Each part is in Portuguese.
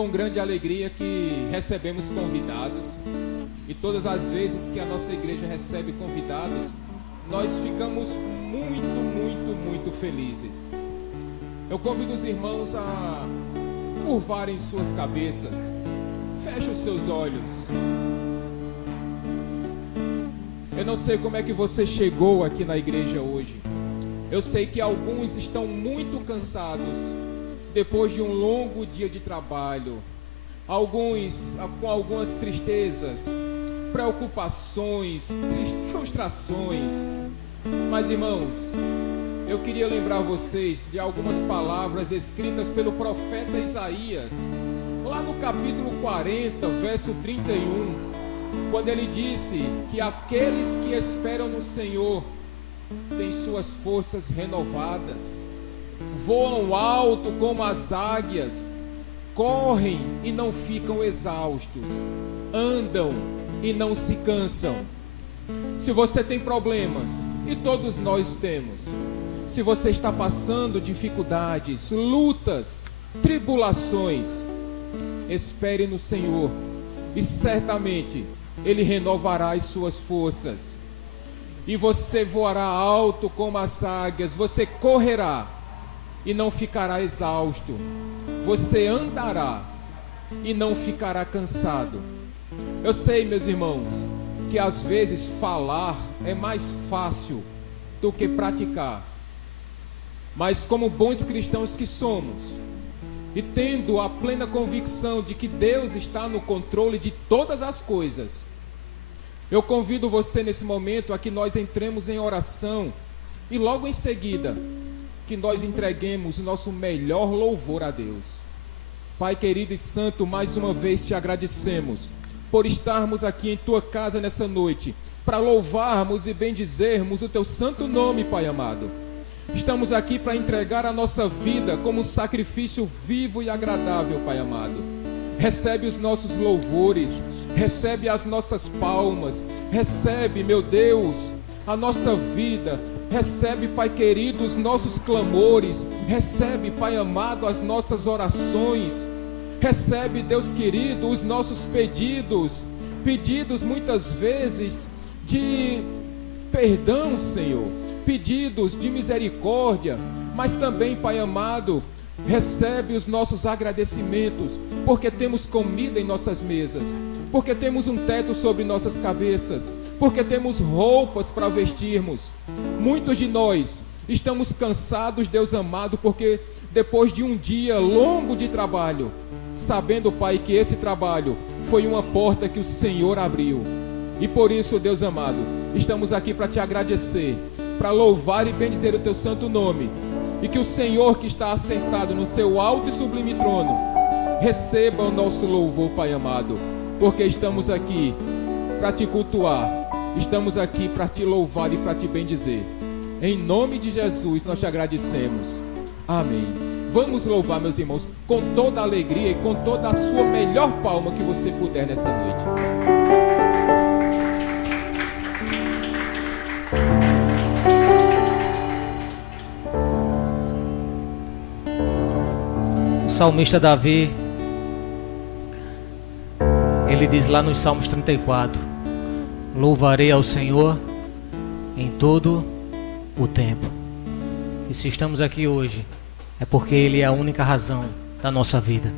com grande alegria que recebemos convidados, e todas as vezes que a nossa igreja recebe convidados, nós ficamos muito felizes. Eu convido os irmãos a curvarem suas cabeças, feche os seus olhos. Eu não sei como é que você chegou aqui na igreja hoje. Eu sei que alguns estão muito cansados depois de um longo dia de trabalho. Alguns com algumas tristezas, preocupações, frustrações. Mas, irmãos, eu queria lembrar vocês de algumas palavras escritas pelo profeta Isaías, lá no capítulo 40, verso 31, quando ele disse que aqueles que esperam no Senhor têm suas forças renovadas, voam alto como as águias, correm e não ficam exaustos, andam e não se cansam. Se você tem problemas, e todos nós temos, se você está passando dificuldades, lutas, tribulações, espere no Senhor e certamente Ele renovará as suas forças. E você voará alto como as águias, você correrá e não ficará exausto, você andará e não ficará cansado. Eu sei, meus irmãos, que às vezes falar é mais fácil do que praticar, mas como bons cristãos que somos, e tendo a plena convicção de que Deus está no controle de todas as coisas, eu convido você nesse momento a que nós entremos em oração e logo em seguida que nós entreguemos o nosso melhor louvor a Deus. Pai querido e santo, mais uma vez te agradecemos por estarmos aqui em tua casa nessa noite, para louvarmos e bendizermos o teu santo nome, Pai amado. Estamos aqui para entregar a nossa vida como um sacrifício vivo e agradável, Pai amado. Recebe os nossos louvores, recebe as nossas palmas, recebe, meu Deus, a nossa vida, recebe, Pai querido, os nossos clamores, recebe, Pai amado, as nossas orações, recebe, Deus querido, os nossos pedidos muitas vezes de perdão, Senhor, pedidos de misericórdia, mas também, Pai amado, recebe os nossos agradecimentos, porque temos comida em nossas mesas, porque temos um teto sobre nossas cabeças, porque temos roupas para vestirmos. Muitos de nós estamos cansados, Deus amado, porque depois de um dia longo de trabalho, sabendo, Pai, que esse trabalho foi uma porta que o Senhor abriu, e por isso, Deus amado, estamos aqui para te agradecer, para louvar e bendizer o teu santo nome, e que o Senhor que está assentado no seu alto e sublime trono receba o nosso louvor, Pai amado, porque estamos aqui para te cultuar, estamos aqui para te louvar e para te bendizer. Em nome de Jesus nós te agradecemos. Amém. Vamos louvar, meus irmãos, com toda a alegria e com toda a sua melhor palma que você puder nessa noite. O salmista Davi, ele diz lá nos Salmos 34: louvarei ao Senhor em todo o tempo. E se estamos aqui hoje, é porque Ele é a única razão da nossa vida.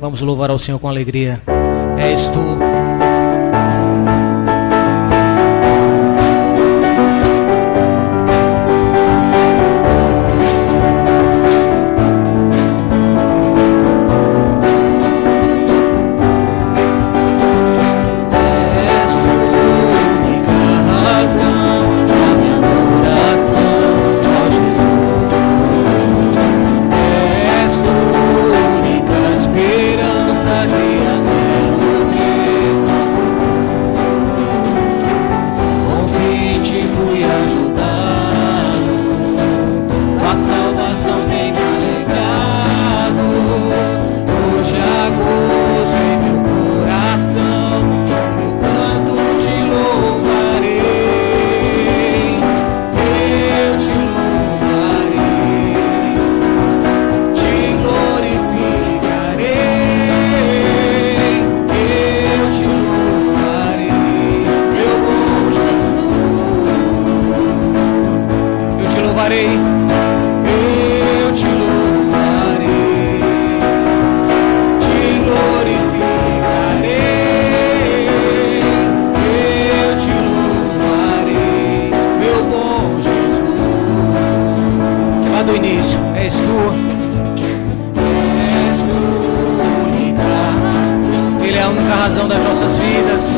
Vamos louvar ao Senhor com alegria. És tu. Esperança que até o única razão das nossas vidas.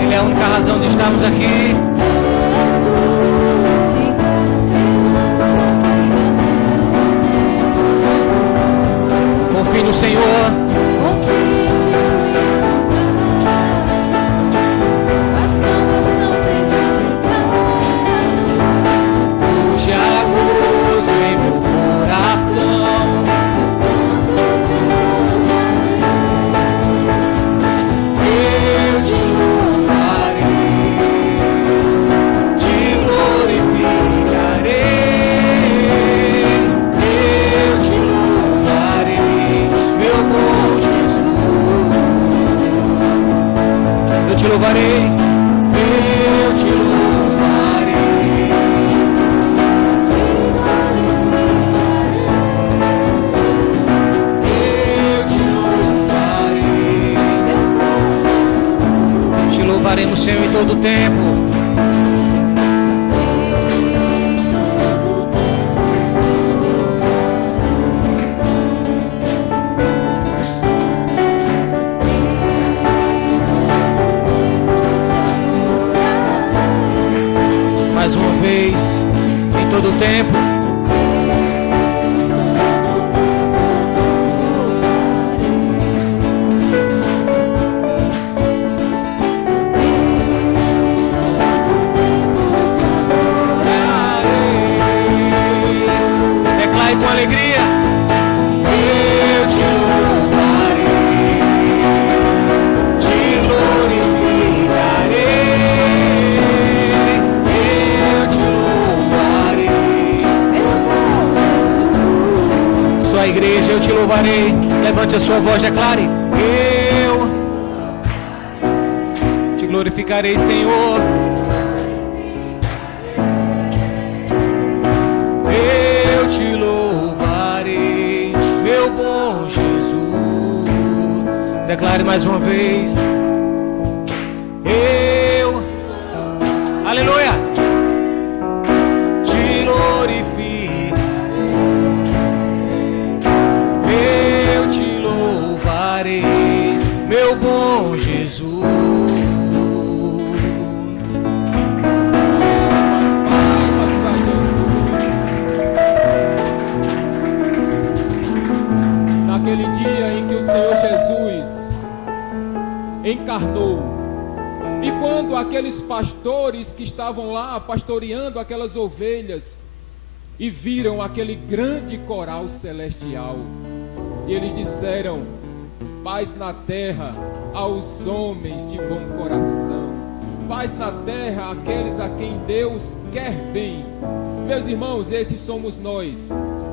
Ele é a única razão de estarmos aqui. Confie no Senhor. louvarei, eu te louvarei, eu te louvarei, te louvaremos, Senhor, em todo o tempo. Mais uma vez, em todo o tempo. Declare com alegria. eu te louvarei, te glorificarei, eu te louvarei, Sua igreja, eu te louvarei. Levante a sua voz, declare. Eu te glorificarei, Senhor. eu te louvarei, meu bom Jesus. Declare mais uma vez. Eu, aleluia, Te glorifico, eu te louvarei, meu bom Jesus. Naquele dia em que o Senhor Jesus encarnou, e quando aqueles pastores que estavam lá pastoreando aquelas ovelhas e viram aquele grande coral celestial, e eles disseram: paz na terra aos homens de bom coração, paz na terra àqueles a quem Deus quer bem. Meus irmãos, esses somos nós,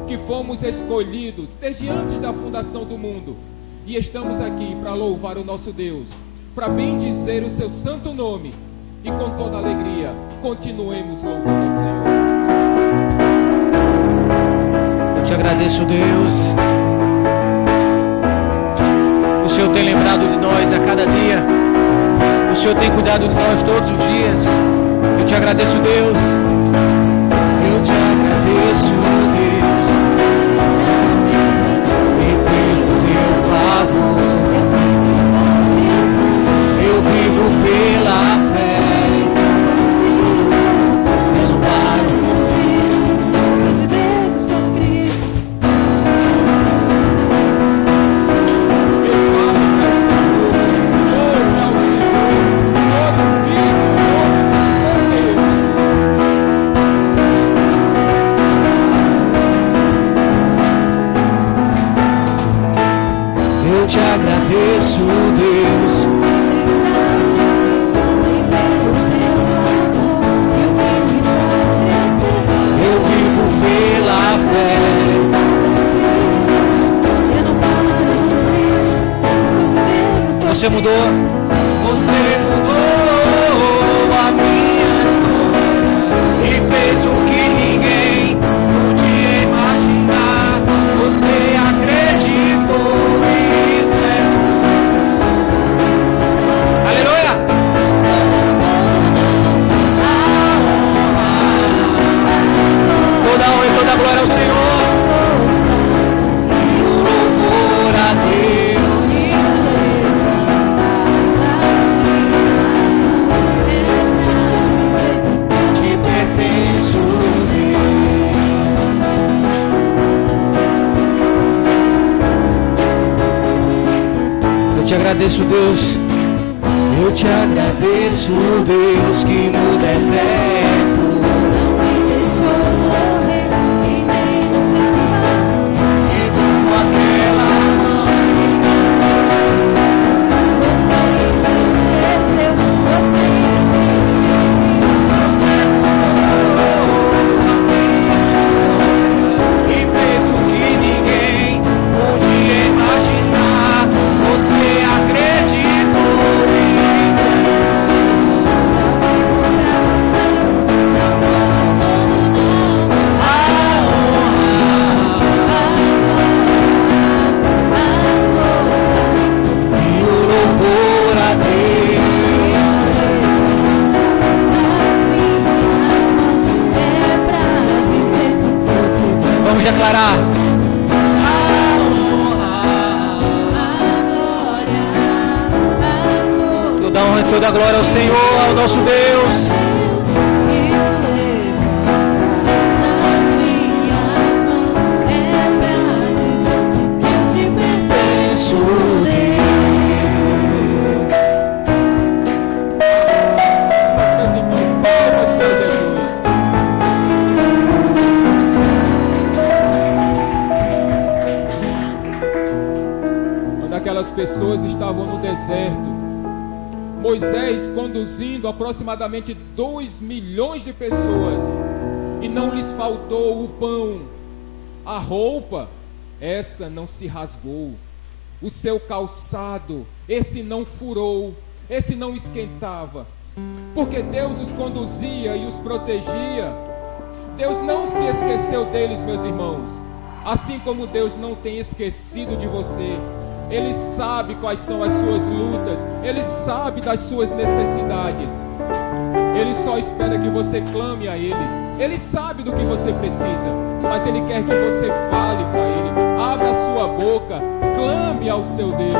que fomos escolhidos desde antes da fundação do mundo, e estamos aqui para louvar o nosso Deus, para bendizer o seu santo nome, e com toda alegria continuemos louvando o Senhor. eu te agradeço, Deus. O Senhor tem lembrado de nós a cada dia. O Senhor tem cuidado de nós todos os dias. Eu te agradeço, Deus. Eu te agradeço, Deus, e pelo teu favor, eu vivo pela fé, pelo bairro, Sou de Deus e sou de Cristo. Exalta ao Senhor, louve ao Senhor, glorifique o nome do seu Deus. eu te agradeço, Deus, eu vivo pela fé, Você mudou. você mudou a minha história e fez o que ninguém podia imaginar. Você acreditou e isso é Aleluia. Toda honra e toda glória ao Senhor. louvor a Deus. Eu te agradeço, Deus. Eu te agradeço, Deus, que no deserto não me deixou morrer e nem desanimar. E como aquela mãe, Você entristeceu, você e fez o que ninguém podia imaginar. Você acreditou nisso. A honra e o louvor a Deus. Vamos declarar. A honra Toda honra e toda glória ao Senhor, ao nosso Deus. Penso Meus irmãos, palmas para Jesus. Quando aquelas pessoas estavam no deserto, Moisés conduzindo aproximadamente 2 milhões de pessoas, e não lhes faltou o pão, a roupa, essa não se rasgou, o seu calçado, esse não furou, esse não esquentava, porque Deus os conduzia e os protegia. Deus não se esqueceu deles, meus irmãos, assim como Deus não tem esquecido de você. Ele sabe quais são as suas lutas, Ele sabe das suas necessidades. Ele só espera que você clame a Ele. Ele sabe do que você precisa, mas Ele quer que você fale para Ele. Abra a sua boca, clame ao seu Deus.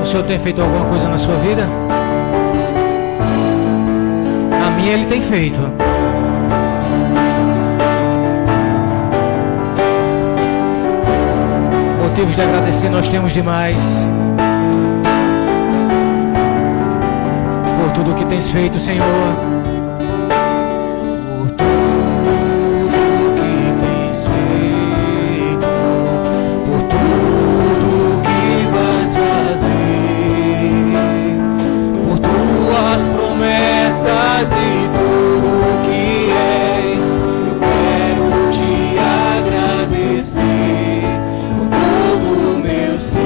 O Senhor tem feito alguma coisa na sua vida? Na minha Ele tem feito. Motivos de agradecer nós temos demais. Por tudo que tens feito, Senhor. Por tudo que tens feito. Por tudo que vais fazer. Por tuas promessas e tudo que és. Eu quero te agradecer por todo o meu ser.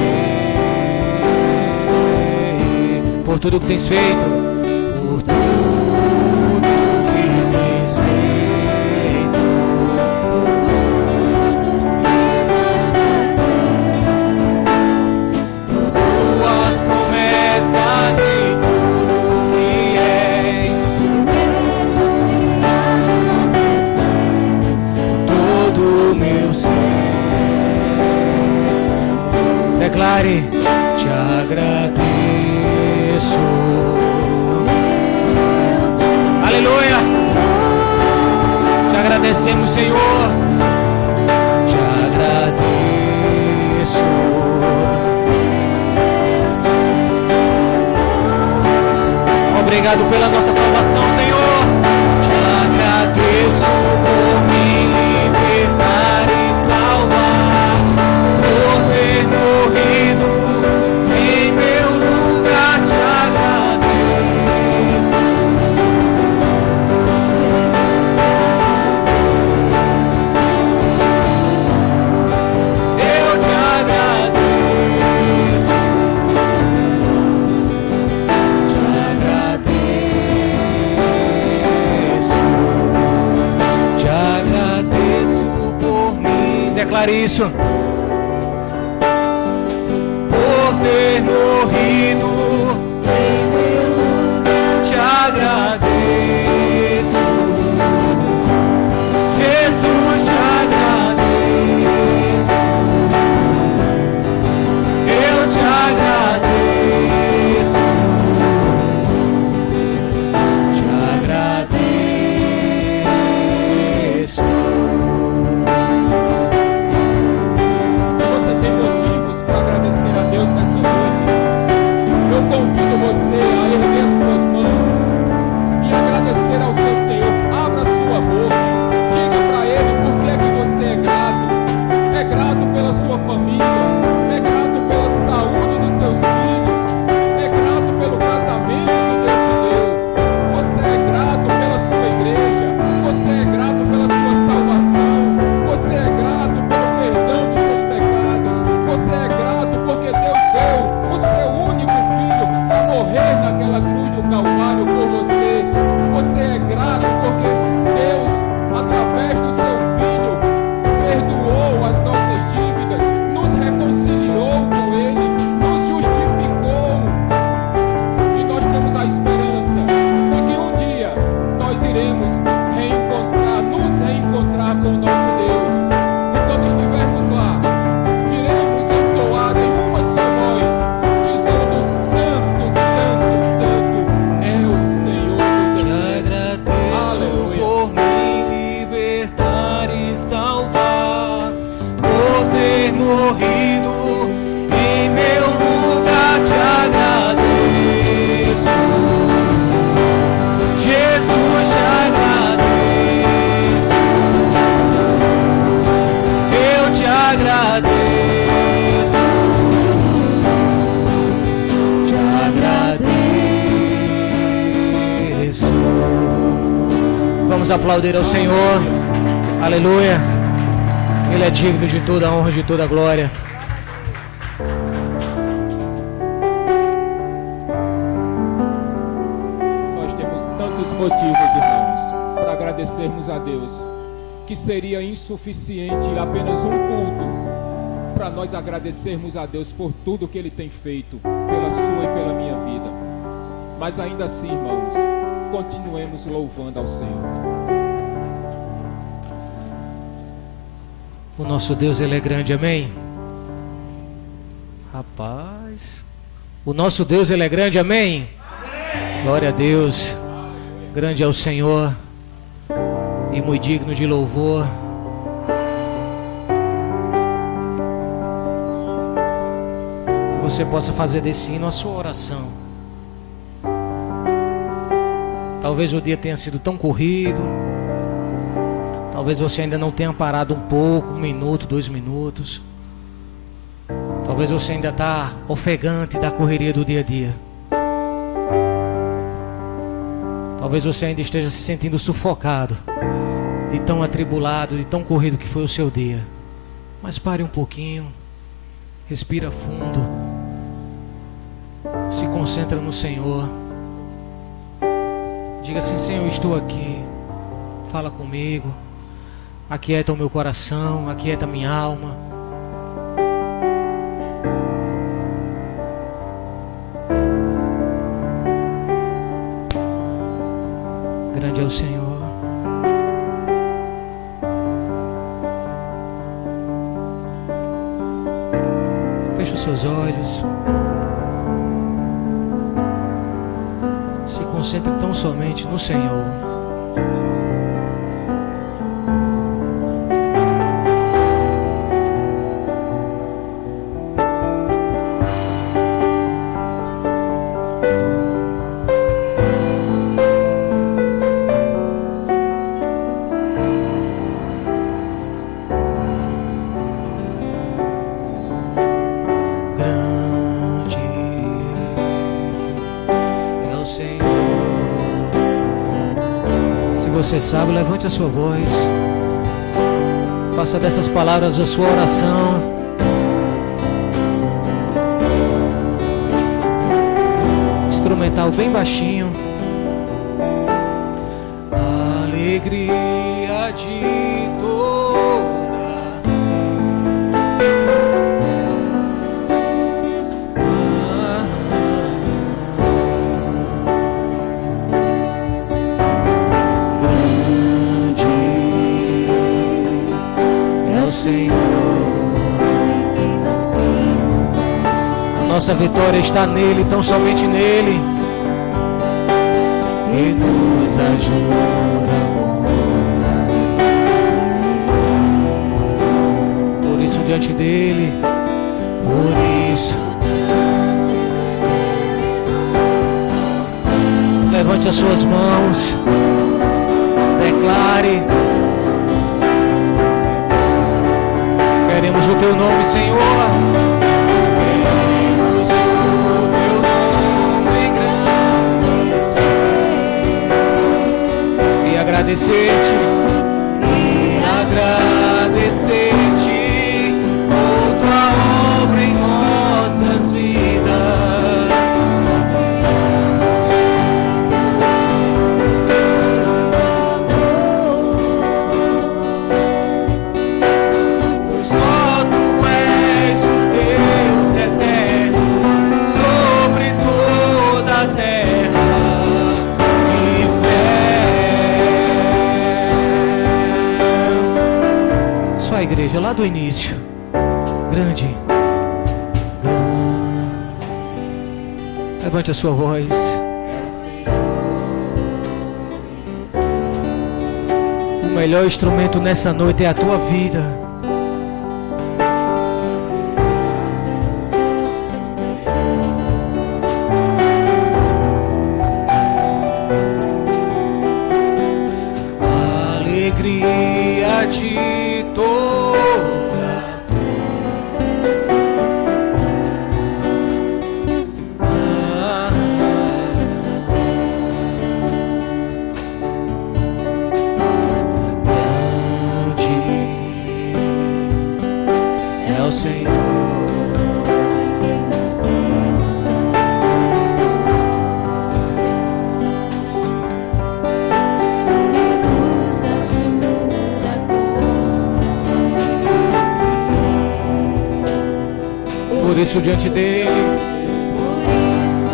Por tudo que tens feito. Por tudo que tens feito. Por tuas promessas e tudo que és. Todo o meu ser. Declare, te agradeço. Aleluia. Te agradecemos, Senhor. Te agradeço. Obrigado pela nossa salvação, Senhor. Te agradeço por me libertar e salvar, por ter morrido em meu lugar. Te agradeço. Eu te agradeço. Te agradeço. Te agradeço por mim. Declare isso. Por ter morrido em meu lugar. Te agradeço. Jesus, te agradeço. Eu te agradeço. Vamos aplaudir ao Senhor. Aleluia. Ele é digno de toda a honra, de toda a glória. Nós temos tantos motivos, irmãos, para agradecermos a Deus, que seria insuficiente apenas um culto para nós agradecermos a Deus por tudo que Ele tem feito pela sua e pela minha vida. Mas ainda assim, irmãos, continuemos louvando ao Senhor. O nosso Deus, Ele é grande, amém? Rapaz, o nosso Deus, Ele é grande, amém? Glória a Deus. Grande é o Senhor e muito digno de louvor. Que você possa fazer desse hino a sua oração. Talvez o dia tenha sido tão corrido. Talvez você ainda não tenha parado um pouco, 1 minuto, 2 minutos. Talvez você ainda está ofegante da correria do dia a dia. Talvez você ainda esteja se sentindo sufocado, de tão atribulado, de tão corrido que foi o seu dia. Mas pare um pouquinho, respira fundo, se concentra no Senhor. Diga assim: Senhor, eu estou aqui, fala comigo. Aquieta o meu coração, aquieta a minha alma. Grande é o Senhor. Feche os seus olhos. Se concentre tão somente no Senhor. Você sabe, levante a sua voz. Faça dessas palavras a sua oração. Instrumental bem baixinho. Alegria de toda. Senhor, a nossa vitória está nele, tão somente nele. E nos ajuda. Por isso diante dele, por isso levante as suas mãos, declare: queremos o teu nome, Senhor. Queremos o teu nome engrandecer e agradecer-te, por tua obra em nossas vidas. Igreja lá do início, grande. Levante a sua voz. O melhor instrumento nessa noite é a tua vida. Alegria de toda. isso diante dele. Por isso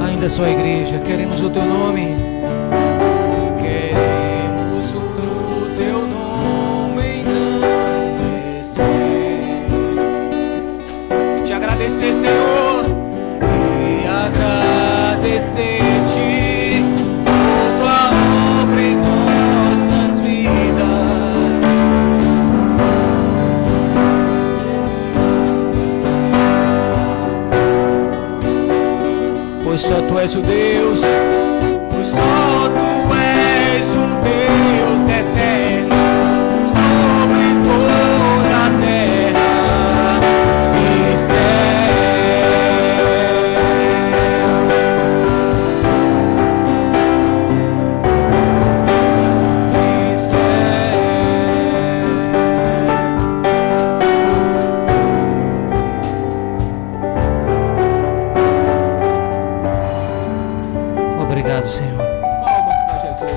Ainda só a igreja, queremos o teu nome. Queremos o teu nome engrandecer e te agradecer, Senhor, e agradecer-te por tua obra em nossas vidas. Pois só tu és o Deus, pois só tu és um Deus eterno sobre toda a terra e Obrigado, Senhor. Palmas para Jesus.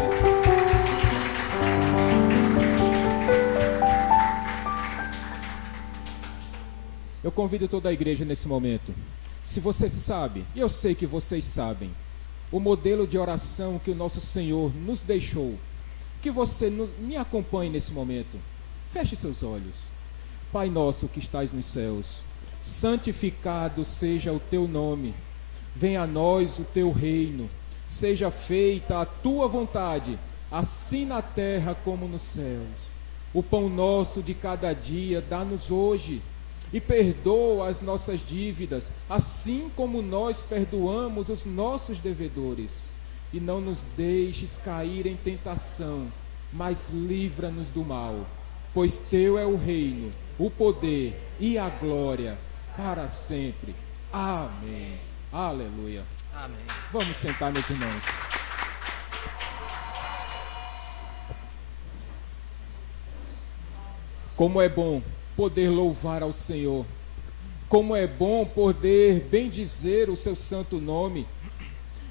Eu convido toda a igreja nesse momento. Se você sabe, e eu sei que vocês sabem, o modelo de oração que o nosso Senhor nos deixou, que você me acompanhe nesse momento. Feche seus olhos. Pai nosso que estás nos céus, santificado seja o teu nome. Venha a nós o teu reino. Seja feita a tua vontade, assim na terra como nos céus. O pão nosso de cada dia dá-nos hoje, e perdoa as nossas dívidas, assim como nós perdoamos os nossos devedores. E não nos deixes cair em tentação, mas livra-nos do mal. Pois teu é o reino, o poder e a glória para sempre. Amém. Aleluia. Amém. Vamos sentar, meus irmãos. Como é bom poder louvar ao Senhor. Como é bom poder bendizer o seu santo nome.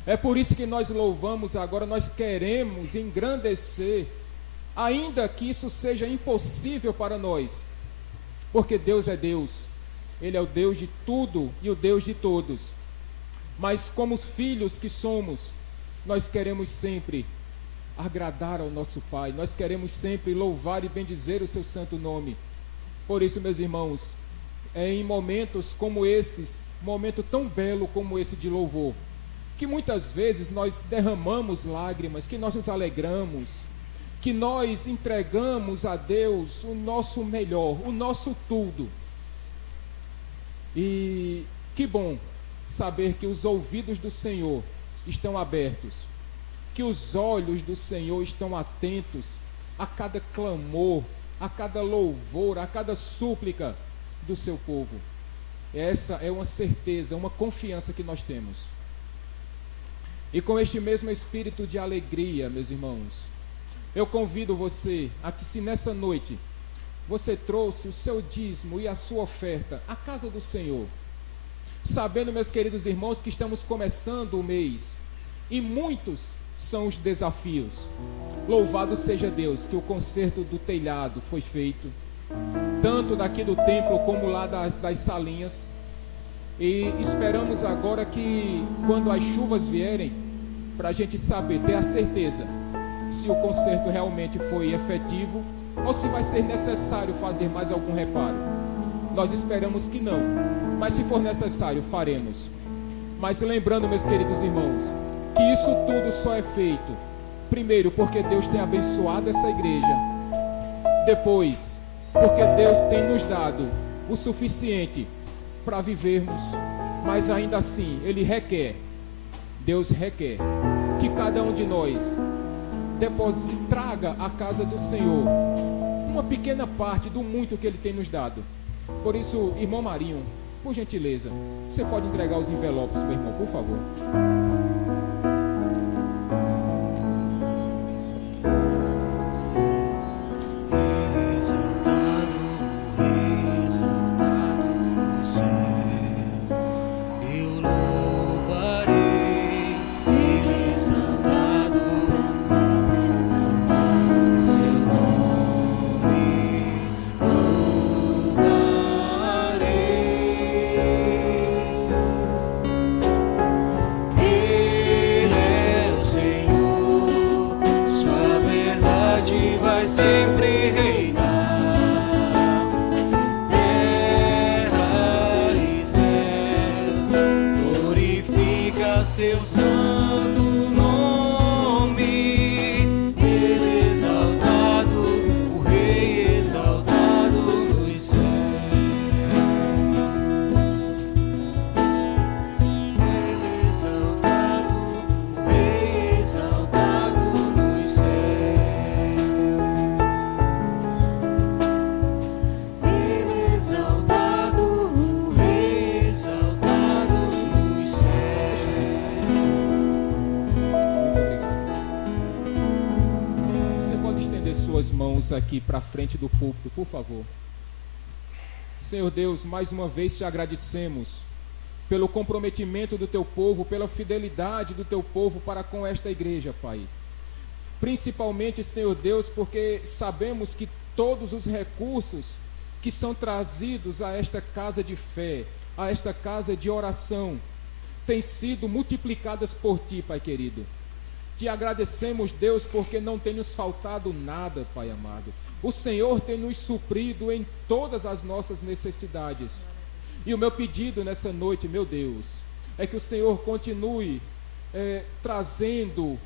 É por isso que nós louvamos agora, nós queremos engrandecer, ainda que isso seja impossível para nós. Porque Deus é Deus. Ele é o Deus de tudo e o Deus de todos. Mas como os filhos que somos, nós queremos sempre agradar ao nosso Pai. Nós queremos sempre louvar e bendizer o seu santo nome. Por isso, meus irmãos, é em momentos como esses, momento tão belo como esse de louvor, que muitas vezes nós derramamos lágrimas, que nós nos alegramos, que nós entregamos a Deus o nosso melhor, o nosso tudo. E que bom saber que os ouvidos do Senhor estão abertos, que os olhos do Senhor estão atentos a cada clamor, a cada louvor, a cada súplica do seu povo. Essa é uma certeza, uma confiança que nós temos. E com este mesmo espírito de alegria, meus irmãos, eu convido você a que, se nessa noite você trouxe o seu dízimo e a sua oferta à casa do Senhor, sabendo, meus queridos irmãos, que estamos começando o mês e muitos são os desafios. Louvado seja Deus que o conserto do telhado foi feito, tanto daqui do templo como lá das salinhas, e esperamos agora que quando as chuvas vierem, para a gente saber, ter a certeza se o conserto realmente foi efetivo ou se vai ser necessário fazer mais algum reparo. Nós esperamos que não, mas se for necessário, faremos. Mas lembrando, meus queridos irmãos, que isso tudo só é feito, primeiro, porque Deus tem abençoado essa igreja. Depois, porque Deus tem nos dado o suficiente para vivermos. Mas ainda assim, Deus requer que cada um de nós traga à casa do Senhor uma pequena parte do muito que Ele tem nos dado. Por isso, irmão Marinho, por gentileza, você pode entregar os envelopes, meu irmão, por favor. Eu louvarei suas mãos aqui para frente do púlpito, por favor. Senhor Deus, mais uma vez te agradecemos pelo comprometimento do teu povo, pela fidelidade do teu povo para com esta igreja, Pai. Principalmente, Senhor Deus, porque sabemos que todos os recursos que são trazidos a esta casa de fé, a esta casa de oração, têm sido multiplicadas por Ti, Pai querido. Te agradecemos, Deus, porque não tem nos faltado nada, Pai amado. O Senhor tem nos suprido em todas as nossas necessidades. E o meu pedido nessa noite, meu Deus, é que o Senhor continue trazendo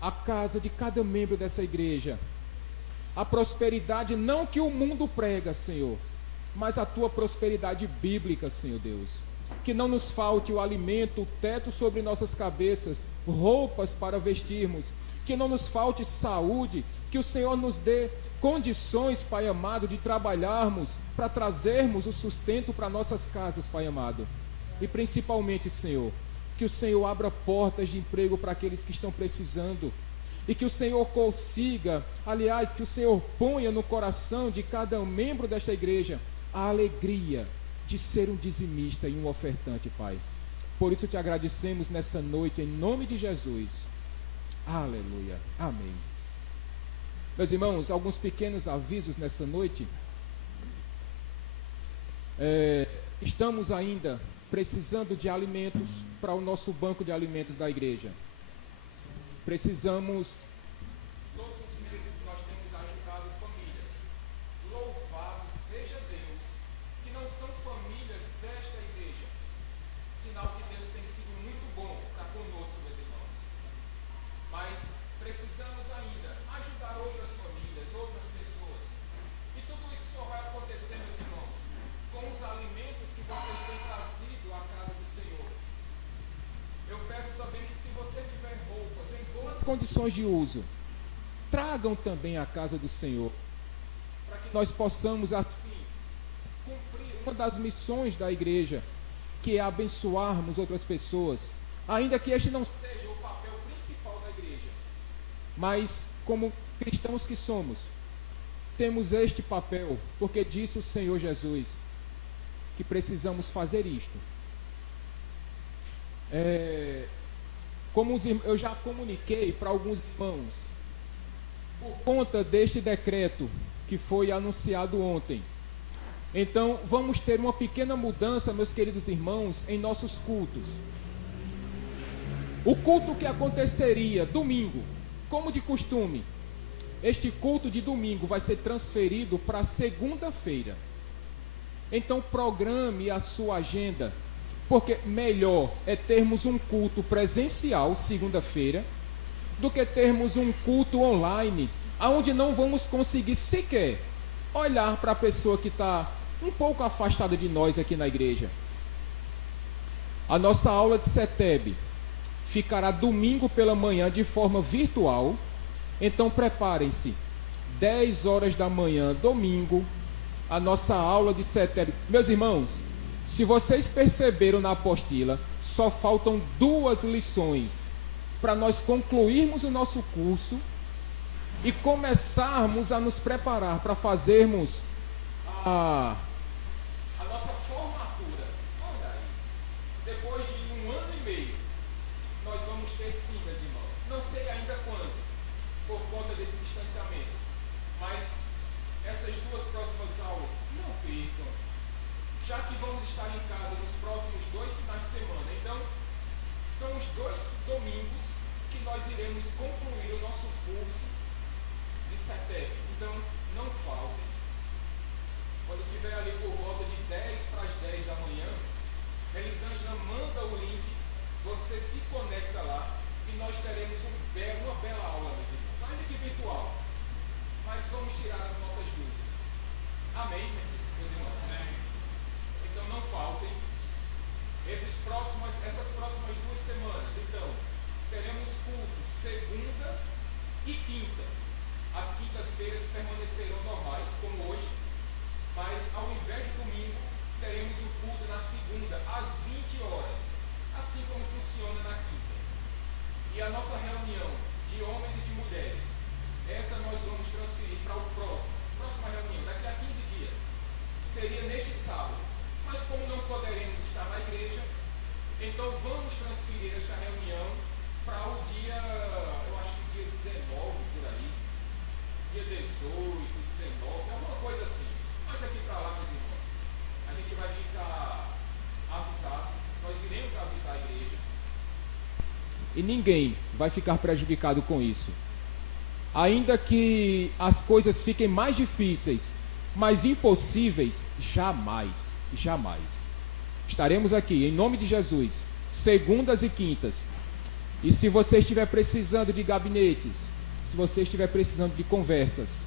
à casa de cada membro dessa igreja a prosperidade, não que o mundo prega, Senhor, mas a Tua prosperidade bíblica, Senhor Deus. Que não nos falte o alimento, o teto sobre nossas cabeças, roupas para vestirmos, que não nos falte saúde, que o Senhor nos dê condições, Pai amado, de trabalharmos para trazermos o sustento para nossas casas, Pai amado. E principalmente, Senhor, que o Senhor abra portas de emprego para aqueles que estão precisando, e que o Senhor consiga, aliás, que o Senhor ponha no coração de cada membro desta igreja a alegria de ser um dizimista e um ofertante, Pai. Por isso te agradecemos nessa noite, em nome de Jesus. Aleluia. Amém. Meus irmãos, alguns pequenos avisos nessa noite. Estamos ainda precisando de alimentos para o nosso banco de alimentos da igreja. Precisamos, todos os meses nós temos ajudado famílias. Louvado seja Deus, que não são famílias desta igreja. Sinal que Deus tem sido muito bom para conosco, meus irmãos. Mas precisamos ainda ajudar outras famílias, outras pessoas. E tudo isso só vai acontecer, meus irmãos, com os alimentos que vocês têm trazido à casa do Senhor. Eu peço também que, se você tiver roupas em boas condições de uso, tragam também à casa do Senhor, para que nós possamos assim cumprir uma das missões da igreja, que é abençoarmos outras pessoas, ainda que este não seja o papel principal da igreja, mas como cristãos que somos, temos este papel, porque disse o Senhor Jesus que precisamos fazer isto. Como eu já comuniquei para alguns irmãos, por conta deste decreto que foi anunciado ontem, então vamos ter uma pequena mudança, meus queridos irmãos, em nossos cultos. O culto que aconteceria domingo, como de costume, este culto de domingo vai ser transferido para segunda-feira. Então programe a sua agenda, porque melhor é termos um culto presencial segunda-feira do que termos um culto online, onde não vamos conseguir sequer olhar para a pessoa que está um pouco afastada de nós aqui na igreja. A nossa aula de CETEB ficará domingo pela manhã de forma virtual, então preparem-se, 10 horas da manhã, domingo, a nossa aula de CETEB. Meus irmãos, se vocês perceberam na apostila, só faltam 2 lições para nós concluirmos o nosso curso e começarmos a nos preparar para fazermos a nossa formatura. Olha aí, depois de 1 ano e meio, nós vamos ter sim, meus irmãos. Não sei ainda quando, por conta desse distanciamento, mas essas 2 próximas aulas, não percam, já que vamos estar em casa nos próximos 2 finais de semana. Então, são os 2 domingos que nós iremos concluir o nosso curso de CETEB. Então, não faltem. Quando tiver ali por volta de 10 para as 10 da manhã, Elisângela manda o link, você se conecta lá e nós teremos uma bela aula, meus irmãos. Ainda que virtual, mas vamos tirar as nossas dúvidas. Amém, meus irmãos? Amém. Então não faltem. Essas próximas 2 semanas, então, teremos cultos segundas e quintas. As quintas-feiras permanecerão normais, como hoje, mas ao invés de domingo, teremos o culto na segunda, às 20 horas, assim como funciona na quinta. E a nossa reunião de homens e de mulheres, essa nós vamos transferir e ninguém vai ficar prejudicado com isso. Ainda que as coisas fiquem mais difíceis, mas impossíveis, jamais, jamais. Estaremos aqui, em nome de Jesus, segundas e quintas. E se você estiver precisando de gabinetes, se você estiver precisando de conversas,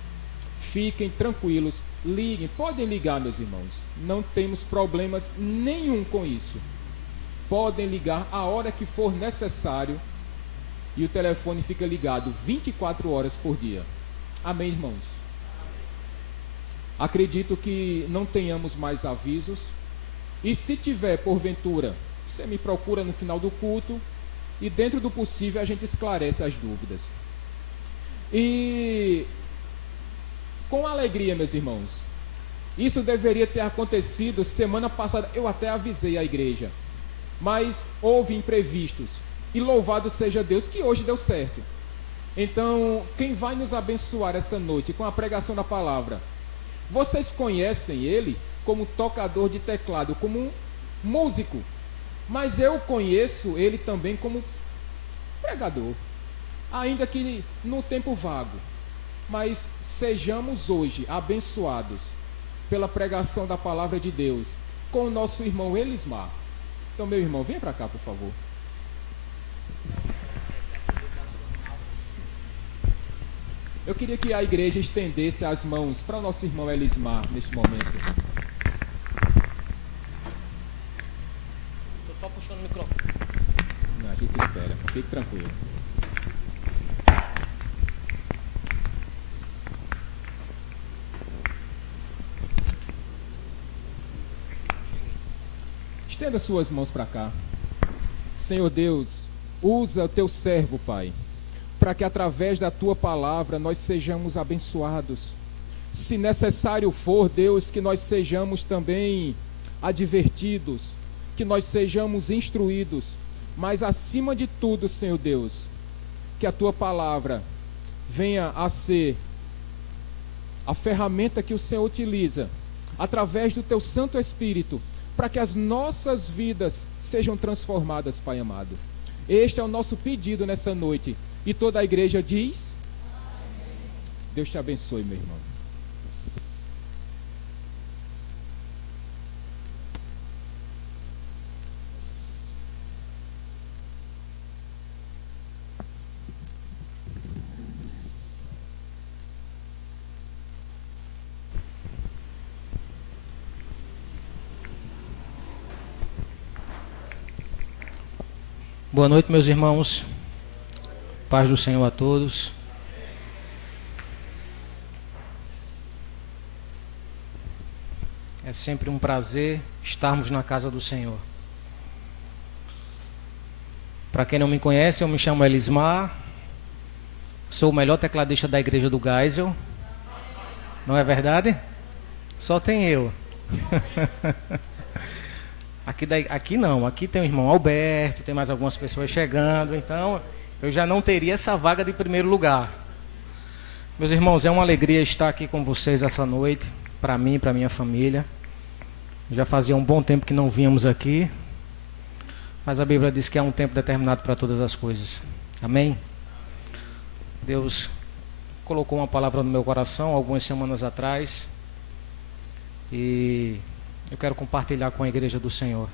fiquem tranquilos, liguem, podem ligar, meus irmãos. Não temos problemas nenhum com isso. Podem ligar a hora que for necessário e o telefone fica ligado 24 horas por dia. Amém, irmãos? Acredito que não tenhamos mais avisos. E se tiver, porventura, você me procura no final do culto e dentro do possível a gente esclarece as dúvidas. E com alegria, meus irmãos, isso deveria ter acontecido semana passada. Eu até avisei a igreja, mas houve imprevistos. E louvado seja Deus que hoje deu certo. Então, quem vai nos abençoar essa noite com a pregação da palavra? Vocês conhecem ele como tocador de teclado, como um músico. Mas eu conheço ele também como pregador. Ainda que no tempo vago. Mas sejamos hoje abençoados pela pregação da palavra de Deus com o nosso irmão Elismar. Então, meu irmão, venha para cá, por favor. Eu queria que a igreja estendesse as mãos para o nosso irmão Elismar neste momento. Estou só puxando o microfone. Não, a gente espera, fique tranquilo. Estenda suas mãos para cá. Senhor Deus, usa o teu servo, Pai, para que através da tua palavra nós sejamos abençoados. Se necessário for, Deus, que nós sejamos também advertidos, que nós sejamos instruídos, mas acima de tudo, Senhor Deus, que a tua palavra venha a ser a ferramenta que o Senhor utiliza, através do teu Santo Espírito, para que as nossas vidas sejam transformadas, Pai amado. Este é o nosso pedido nessa noite. E toda a igreja diz: amém. Deus te abençoe, meu irmão. Boa noite, meus irmãos. Paz do Senhor a todos. É sempre um prazer estarmos na casa do Senhor. Para quem não me conhece, eu me chamo Elismar. Sou o melhor tecladista da igreja do Geisel. Não é verdade? Só tem eu. Aqui não, aqui tem o irmão Alberto, tem mais algumas pessoas chegando, então eu já não teria essa vaga de primeiro lugar. Meus irmãos, é uma alegria estar aqui com vocês essa noite, para mim e para minha família. Já fazia um bom tempo que não vínhamos aqui, mas a Bíblia diz que há um tempo determinado para todas as coisas. Amém? Deus colocou uma palavra no meu coração algumas semanas atrás e eu quero compartilhar com a igreja do Senhor.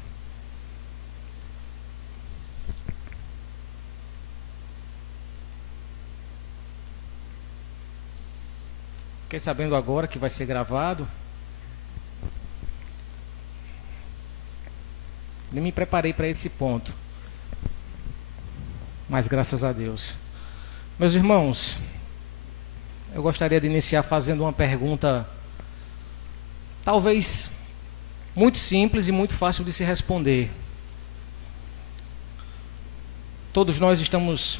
Fiquei sabendo agora que vai ser gravado. Nem me preparei para esse ponto. Mas graças a Deus. Meus irmãos, eu gostaria de iniciar fazendo uma pergunta, talvez muito simples e muito fácil de se responder. Todos nós estamos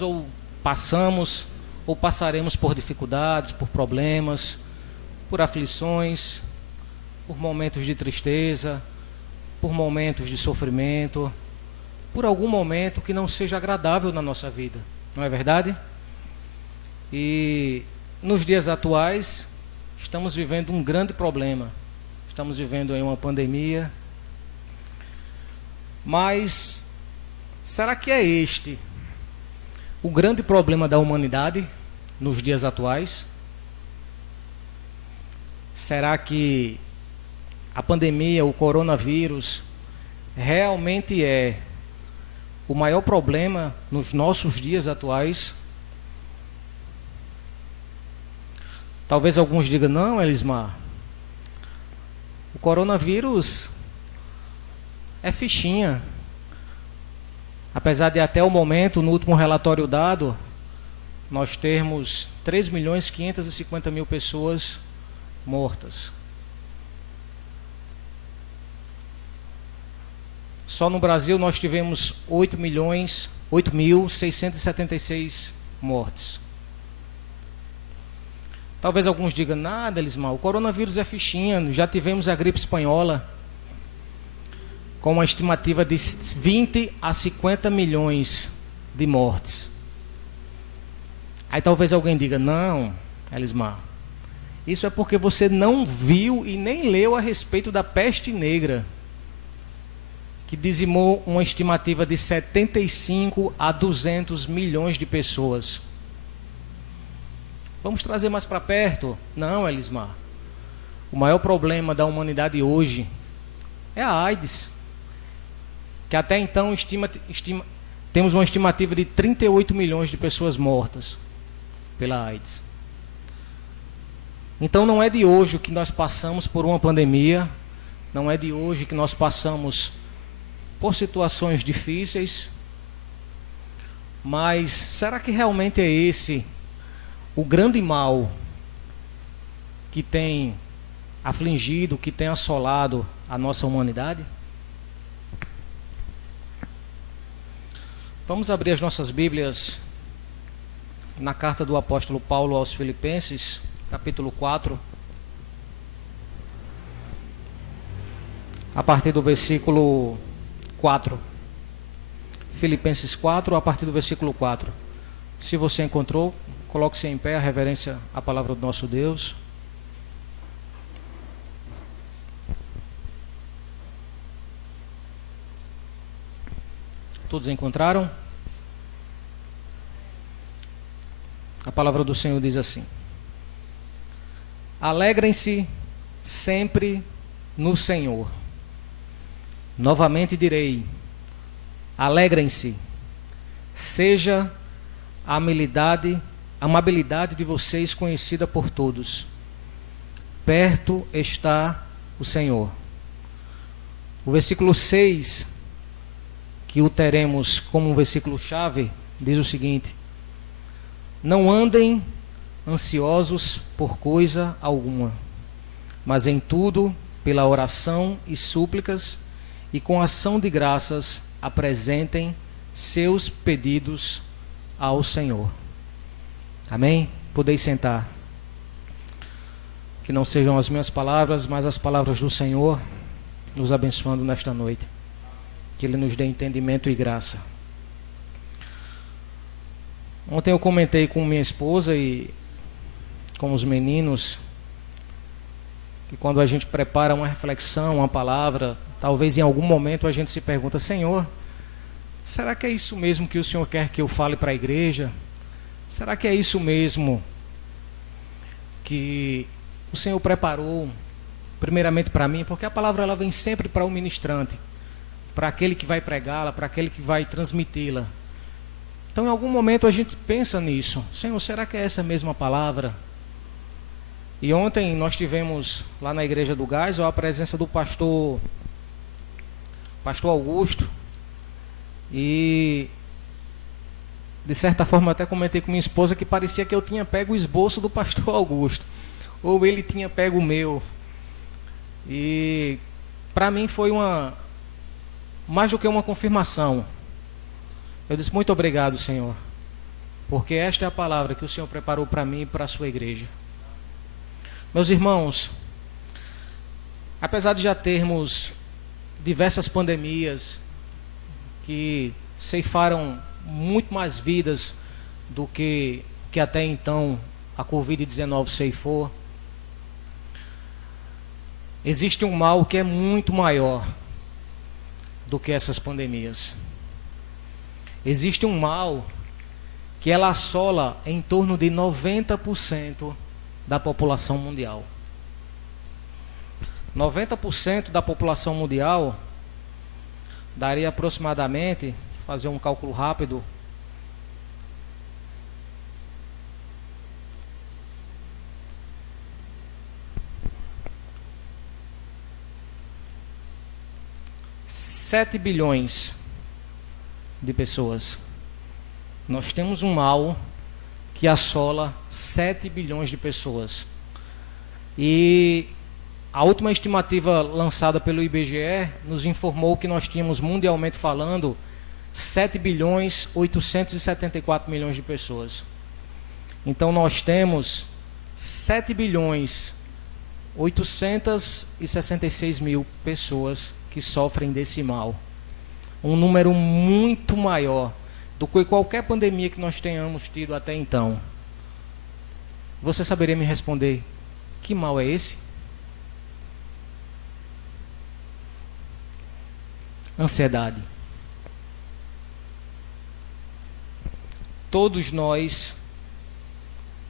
ou passamos ou passaremos por dificuldades, por problemas, por aflições, por momentos de tristeza, por momentos de sofrimento, por algum momento que não seja agradável na nossa vida, não é verdade? E nos dias atuais estamos vivendo um grande problema. Estamos vivendo aí uma pandemia, mas Será que é este o grande problema da humanidade nos dias atuais? Será que a pandemia, o coronavírus, realmente é o maior problema nos nossos dias atuais? Talvez alguns digam, não, Elismar, o coronavírus é fichinha. Apesar de até o momento, no último relatório dado, nós termos 3.550.000 pessoas mortas. Só no Brasil nós tivemos 8.676 mortes. Talvez alguns digam, nada, Elismar, o coronavírus é fichinha, já tivemos a gripe espanhola, com uma estimativa de 20 a 50 milhões de mortes. Aí talvez alguém diga, não, Elismar, isso é porque você não viu e nem leu a respeito da peste negra, que dizimou uma estimativa de 75 a 200 milhões de pessoas. Vamos trazer mais para perto? Não, Elismar. O maior problema da humanidade hoje é a AIDS, que até então temos uma estimativa de 38 milhões de pessoas mortas pela AIDS. Então não é de hoje que nós passamos por uma pandemia, não é de hoje que nós passamos por situações difíceis, mas será que realmente é esse o grande mal que tem afligido, que tem assolado a nossa humanidade? Vamos abrir as nossas Bíblias na carta do apóstolo Paulo aos Filipenses, capítulo 4, a partir do versículo 4. Filipenses 4, a partir do versículo 4. Se você encontrou, coloque-se em pé, a reverência à palavra do nosso Deus. Todos encontraram? A palavra do Senhor diz assim: alegrem-se sempre no Senhor. Novamente direi, alegrem-se. Seja a amabilidade de vocês conhecida por todos. Perto está o Senhor. O versículo 6, que o teremos como um versículo-chave, diz o seguinte: não andem ansiosos por coisa alguma, mas em tudo, pela oração e súplicas, e com ação de graças, apresentem seus pedidos ao Senhor. Amém? Podeis sentar. Que não sejam as minhas palavras, mas as palavras do Senhor nos abençoando nesta noite. Que Ele nos dê entendimento e graça. Ontem eu comentei com minha esposa e com os meninos que quando a gente prepara uma reflexão, uma palavra, talvez em algum momento a gente se pergunta: Senhor, será que é isso mesmo que o Senhor quer que eu fale para a igreja? Será que é isso mesmo que o Senhor preparou primeiramente para mim? Porque a palavra ela vem sempre para o ministrante, para aquele que vai pregá-la, para aquele que vai transmiti-la. Então em algum momento a gente pensa nisso: Senhor, será que é essa mesma palavra? E ontem nós tivemos lá na igreja do Gás a presença do pastor Augusto, e de certa forma eu até comentei com minha esposa que parecia que eu tinha pego o esboço do pastor Augusto, ou ele tinha pego o meu. E para mim foi mais do que uma confirmação. Eu disse: muito obrigado, Senhor, porque esta é a palavra que o Senhor preparou para mim e para a sua igreja. Meus irmãos, apesar de já termos diversas pandemias que ceifaram muito mais vidas do que até então a Covid-19 ceifou, existe um mal que é muito maior do que essas pandemias. existe um mal que ela assola em torno de 90% da população mundial. 90% da população mundial daria aproximadamente, fazer um cálculo rápido, $7 bilhões de pessoas. Nós temos um mal que assola 7 bilhões de pessoas. E a última estimativa lançada pelo IBGE nos informou que nós tínhamos, mundialmente falando, 7 bilhões 874 milhões de pessoas. Então nós temos 7 bilhões 866 mil pessoas que sofrem desse mal. Um número muito maior do que qualquer pandemia que nós tenhamos tido até então. Você saberia me responder, que mal é esse? Ansiedade. Todos nós,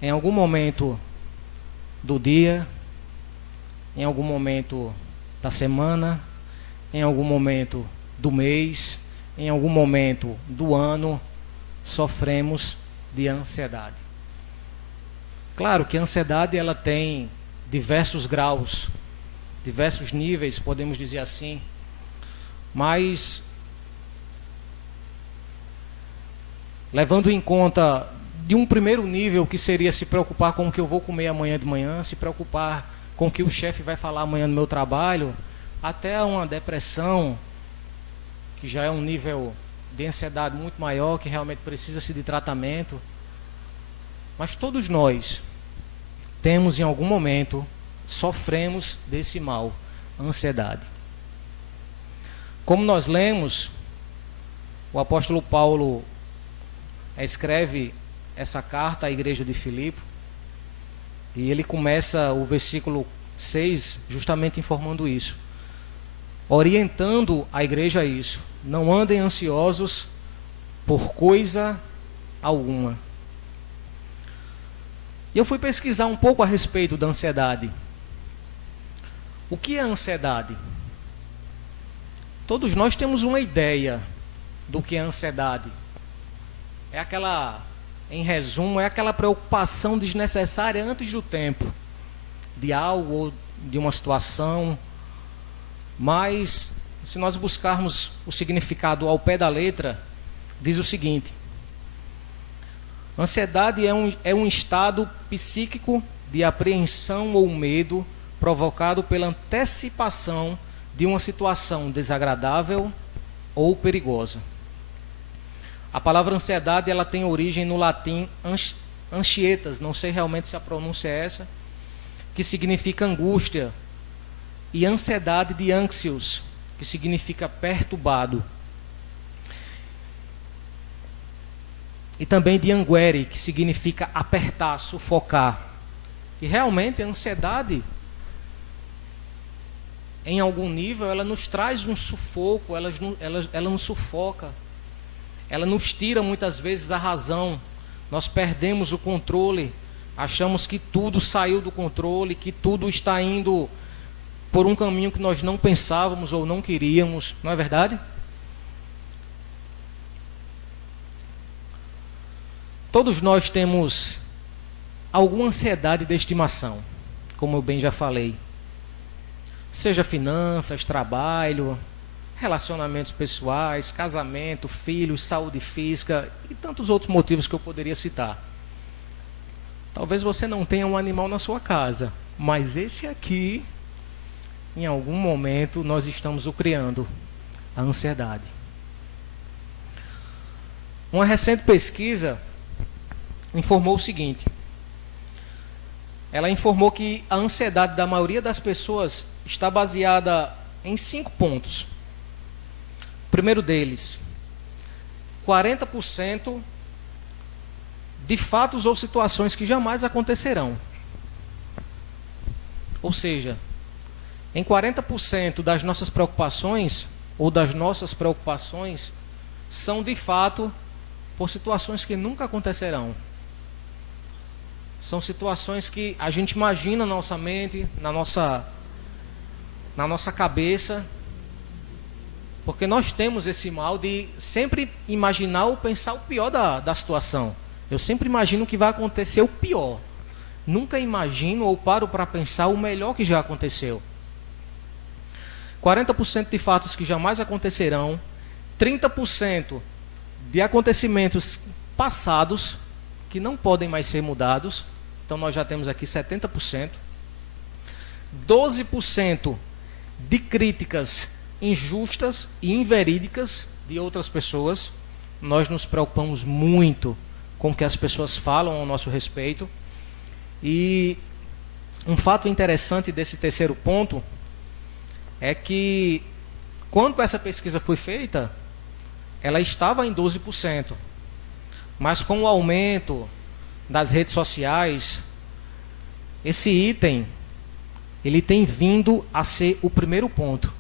em algum momento do dia, em algum momento da semana, em algum momento do mês, em algum momento do ano, sofremos de ansiedade. Claro que a ansiedade ela tem diversos graus, diversos níveis, podemos dizer assim, mas levando em conta de um primeiro nível, que seria se preocupar com o que eu vou comer amanhã de manhã, se preocupar com o que o chefe vai falar amanhã no meu trabalho, até uma depressão, que já é um nível de ansiedade muito maior, que realmente precisa-se de tratamento. Mas todos nós temos em algum momento, sofremos desse mal, ansiedade. Como nós lemos, o apóstolo Paulo escreve essa carta à igreja de Filipe, e ele começa o versículo 6 justamente informando isso, orientando a igreja a isso: não andem ansiosos por coisa alguma. E eu fui pesquisar um pouco a respeito da ansiedade. O que é ansiedade? Todos nós temos uma ideia do que é ansiedade. É aquela, em resumo, é aquela preocupação desnecessária antes do tempo, de algo ou de uma situação. Mas, se nós buscarmos o significado ao pé da letra, diz o seguinte: ansiedade é um estado psíquico de apreensão ou medo provocado pela antecipação de uma situação desagradável ou perigosa. A palavra ansiedade ela tem origem no latim anxietas, não sei realmente se a pronúncia é essa, que significa angústia, e ansiedade de anxious, que significa perturbado. E também de anguere, que significa apertar, sufocar. E realmente a ansiedade, em algum nível, ela nos traz um sufoco, ela nos sufoca. Ela nos tira muitas vezes a razão. Nós perdemos o controle, achamos que tudo saiu do controle, que tudo está indo por um caminho que nós não pensávamos ou não queríamos, não é verdade? Todos nós temos alguma ansiedade de estimação, como eu bem já falei. Seja finanças, trabalho, relacionamentos pessoais, casamento, filhos, saúde física e tantos outros motivos que eu poderia citar. Talvez você não tenha um animal na sua casa, mas esse aqui, em algum momento, nós estamos o criando, a ansiedade. Uma recente pesquisa informou o seguinte: ela informou que a ansiedade da maioria das pessoas está baseada em 5 pontos. O primeiro deles, 40% de fatos ou situações que jamais acontecerão. Ou seja, em 40% das nossas preocupações, ou das nossas preocupações, são de fato por situações que nunca acontecerão. São situações que a gente imagina na nossa mente, na nossa cabeça, porque nós temos esse mal de sempre imaginar ou pensar o pior da situação. Eu sempre imagino que vai acontecer o pior. Nunca imagino ou paro para pensar o melhor que já aconteceu. 40% de fatos que jamais acontecerão, 30% de acontecimentos passados que não podem mais ser mudados. Então nós já temos aqui 70%. 12% de críticas injustas e inverídicas de outras pessoas. Nós nos preocupamos muito com o que as pessoas falam ao nosso respeito. E um fato interessante desse terceiro ponto é que quando essa pesquisa foi feita, ela estava em 12%. Mas com o aumento das redes sociais, esse item ele tem vindo a ser o primeiro ponto.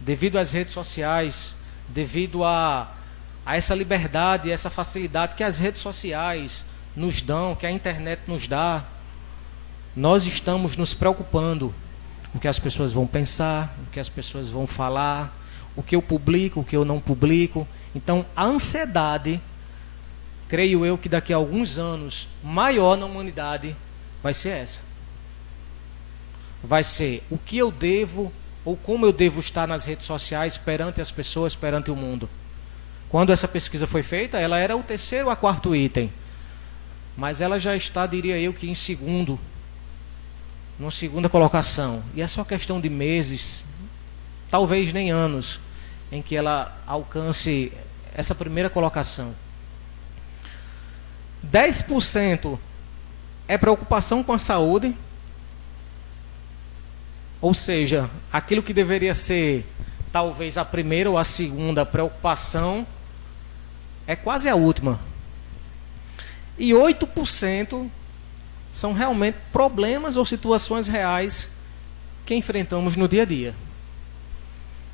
Devido às redes sociais, devido a essa liberdade, essa facilidade que as redes sociais nos dão, que a internet nos dá, nós estamos nos preocupando com o que as pessoas vão pensar, o que as pessoas vão falar, o que eu publico, o que eu não publico. Então, a ansiedade, creio eu que daqui a alguns anos, maior na humanidade, vai ser essa. Vai ser o que eu devo, ou como eu devo estar nas redes sociais, perante as pessoas, perante o mundo. Quando essa pesquisa foi feita, ela era o terceiro a quarto item. Mas ela já está, diria eu, que em segundo, numa segunda colocação. E é só questão de meses, talvez nem anos, em que ela alcance essa primeira colocação. 10% é preocupação com a saúde, ou seja, aquilo que deveria ser talvez a primeira ou a segunda preocupação, é quase a última. E 8% são realmente problemas ou situações reais que enfrentamos no dia a dia.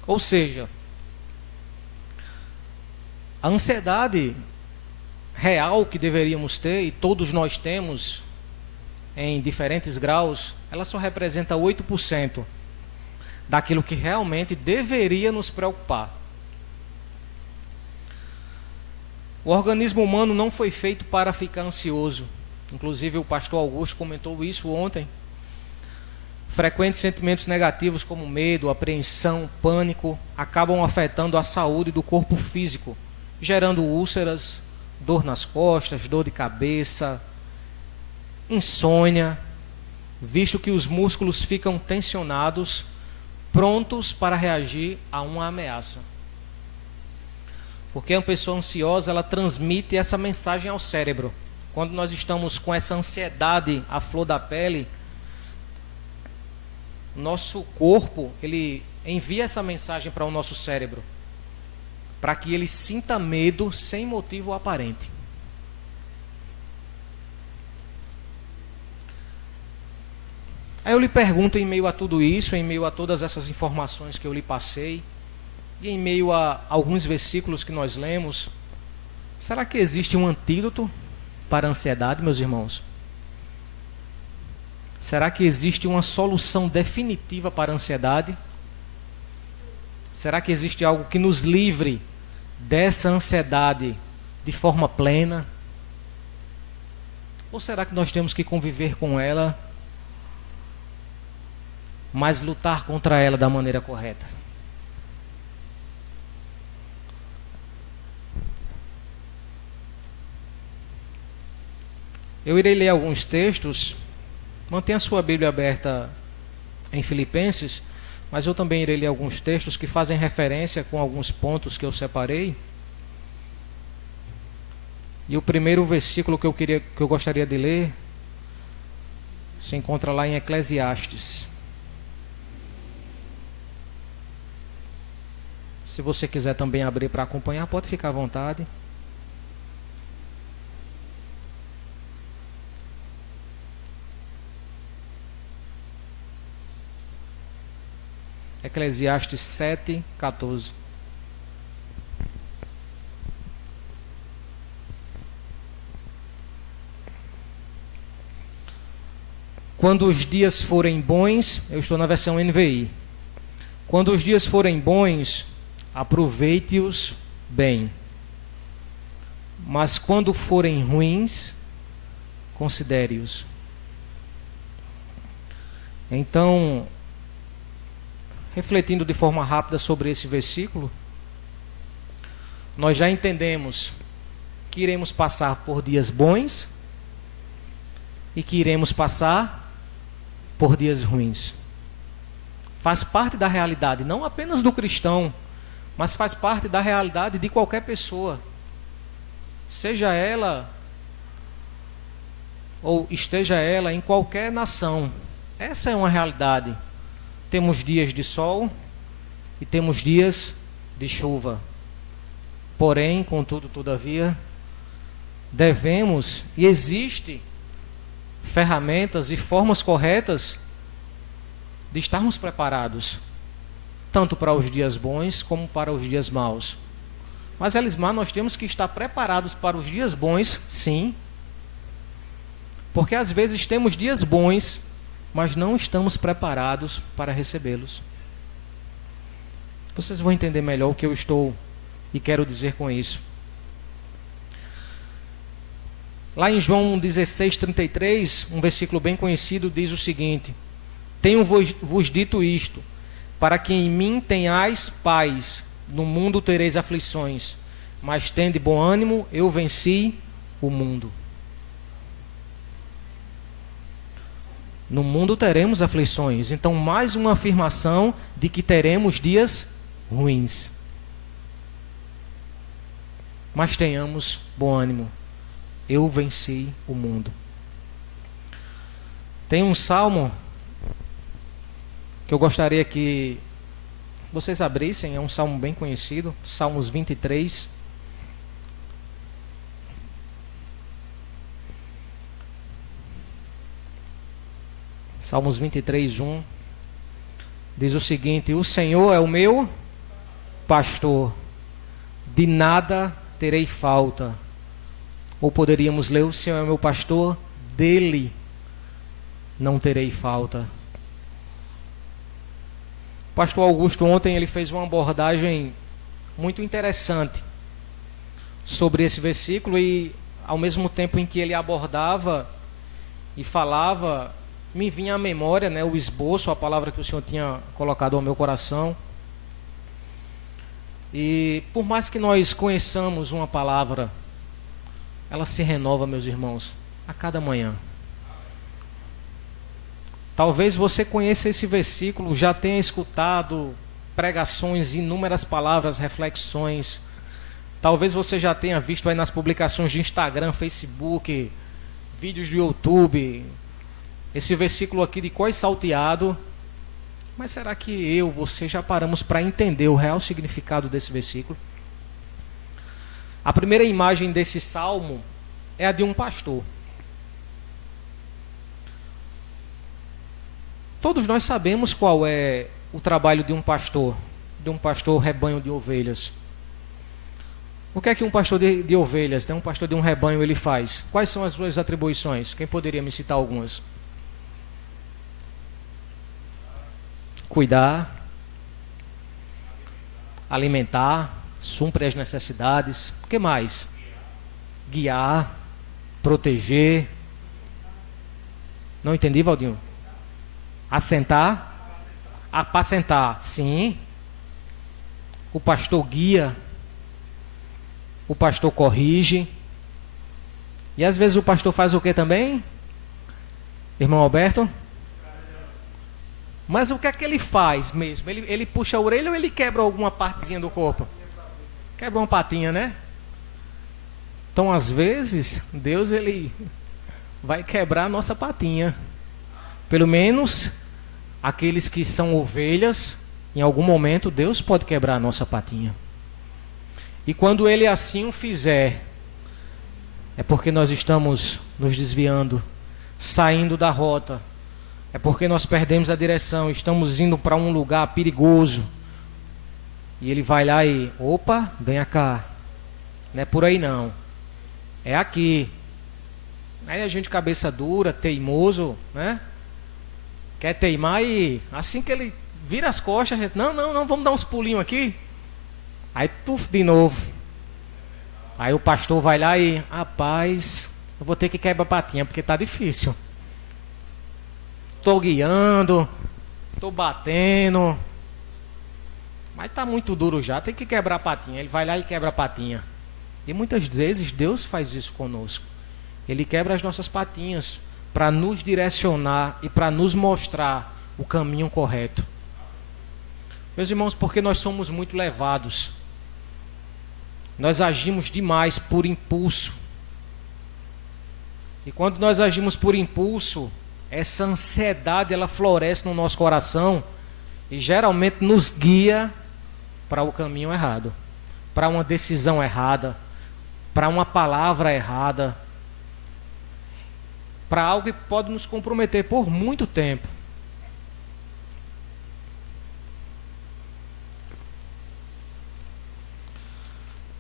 Ou seja, a ansiedade real que deveríamos ter, e todos nós temos em diferentes graus, ela só representa 8% daquilo que realmente deveria nos preocupar. O organismo humano não foi feito para ficar ansioso. Inclusive o pastor Augusto comentou isso ontem. Frequentes sentimentos negativos como medo, apreensão, pânico acabam afetando a saúde do corpo físico, gerando úlceras, dor nas costas, dor de cabeça, insônia, visto que os músculos ficam tensionados, prontos para reagir a uma ameaça. Porque a pessoa ansiosa, ela transmite essa mensagem ao cérebro. Quando nós estamos com essa ansiedade à flor da pele, nosso corpo, ele envia essa mensagem para o nosso cérebro, para que ele sinta medo sem motivo aparente. Aí eu lhe pergunto, em meio a tudo isso, em meio a todas essas informações que eu lhe passei, e em meio a alguns versículos que nós lemos, será que existe um antídoto para a ansiedade, meus irmãos? Será que existe uma solução definitiva para a ansiedade? Será que existe algo que nos livre dessa ansiedade de forma plena? Ou será que nós temos que conviver com ela, mas lutar contra ela da maneira correta? Eu irei ler alguns textos. Mantenha a sua Bíblia aberta em Filipenses, mas eu também irei ler alguns textos que fazem referência com alguns pontos que eu separei. E o primeiro versículo que eu gostaria de ler se encontra lá em Eclesiastes. Se você quiser também abrir para acompanhar, pode ficar à vontade. Eclesiastes 7:14. Quando os dias forem bons, eu estou na versão NVI. Quando os dias forem bons, aproveite-os bem. Mas quando forem ruins, considere-os. Então, refletindo de forma rápida sobre esse versículo, nós já entendemos que iremos passar por dias bons e que iremos passar por dias ruins. Faz parte da realidade, não apenas do cristão, mas faz parte da realidade de qualquer pessoa, seja ela ou esteja ela em qualquer nação. Essa é uma realidade. Temos dias de sol e temos dias de chuva. Porém, contudo, todavia, devemos, e existe ferramentas e formas corretas de estarmos preparados, tanto para os dias bons como para os dias maus. Mas, Elismar, nós temos que estar preparados para os dias bons, sim, porque às vezes temos dias bons, mas não estamos preparados para recebê-los. Vocês vão entender melhor o que eu estou e quero dizer com isso. Lá em João 16:33, um versículo bem conhecido, diz o seguinte: Tenho-vos dito isto, para que em mim tenhais paz. No mundo tereis aflições, mas tende bom ânimo, eu venci o mundo. No mundo teremos aflições. Então, mais uma afirmação de que teremos dias ruins. Mas tenhamos bom ânimo. Eu venci o mundo. Tem um salmo que eu gostaria que vocês abrissem. É um salmo bem conhecido. Salmos 23. Salmos 23, 1. Diz o seguinte: O Senhor é o meu pastor, de nada terei falta. Ou poderíamos ler: O Senhor é o meu pastor, dele não terei falta. O pastor Augusto ontem ele fez uma abordagem muito interessante sobre esse versículo, e ao mesmo tempo em que ele abordava e falava, me vinha à memória, né, o esboço, a palavra que o Senhor tinha colocado ao meu coração. E por mais que nós conheçamos uma palavra, ela se renova, meus irmãos, a cada manhã. Talvez você conheça esse versículo, já tenha escutado pregações, inúmeras palavras, reflexões. Talvez você já tenha visto aí nas publicações de Instagram, Facebook, vídeos do YouTube, esse versículo aqui de cós salteado. Mas será que você já paramos para entender o real significado desse versículo? A primeira imagem desse salmo é a de um pastor. Todos nós sabemos qual é o trabalho de um pastor rebanho de ovelhas. O que é que um pastor de ovelhas, um pastor de um rebanho, ele faz? Quais são as suas atribuições? Quem poderia me citar algumas? Cuidar, alimentar, suprir as necessidades. O que mais? Guiar, proteger. Não entendi, Valdinho? Assentar, apacentar, sim. O pastor guia, o pastor corrige. E às vezes o pastor faz o que também? Irmão Alberto? Mas o que é que ele faz mesmo? Ele puxa a orelha ou ele quebra alguma partezinha do corpo? Quebra uma patinha, né? Então às vezes Deus ele vai quebrar a nossa patinha. Pelo menos aqueles que são ovelhas, em algum momento Deus pode quebrar a nossa patinha. E quando Ele assim o fizer, é porque nós estamos nos desviando, saindo da rota. É porque nós perdemos a direção, estamos indo para um lugar perigoso. E Ele vai lá e, opa, vem cá. Não é por aí não. É aqui. Aí a gente cabeça dura, teimoso, né? quer teimar e assim que ele vira as costas, a gente, não, vamos dar uns pulinhos aqui. Aí tuf, de novo. Aí o pastor vai lá e, rapaz, eu vou ter que quebrar a patinha porque tá difícil. Tô guiando, tô batendo, mas tá muito duro já, tem que quebrar a patinha. Ele vai lá e quebra a patinha. E muitas vezes Deus faz isso conosco. Ele quebra as nossas patinhas para nos direcionar e para nos mostrar o caminho correto. Meus irmãos, porque nós somos muito levados. Nós agimos demais por impulso. E quando nós agimos por impulso, essa ansiedade ela floresce no nosso coração e geralmente nos guia para o caminho errado, para uma decisão errada, para uma palavra errada, para algo que pode nos comprometer por muito tempo.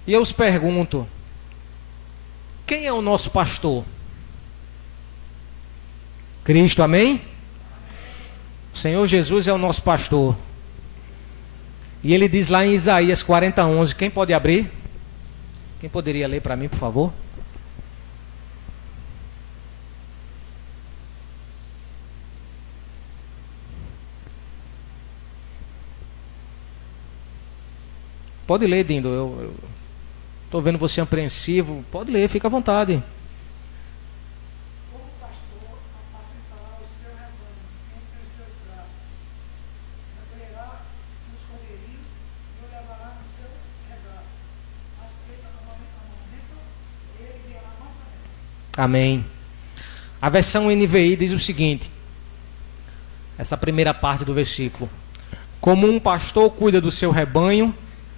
E eu os pergunto, quem é o nosso pastor? Cristo, amém? O Senhor Jesus é o nosso pastor. E ele diz lá em Isaías 40:11, quem pode abrir? Quem poderia ler para mim, por favor? Pode ler, Dindo, eu estou vendo você apreensivo. Pode ler, fica à vontade. Como pastor, apacentará o seu rebanho entre os seus braços, recolherá no esconderijo e o levará no seu regaço. As feitas amamentam, ele guiará mansamente. Amém. A versão NVI diz o seguinte, essa primeira parte do versículo: como um pastor cuida do seu rebanho,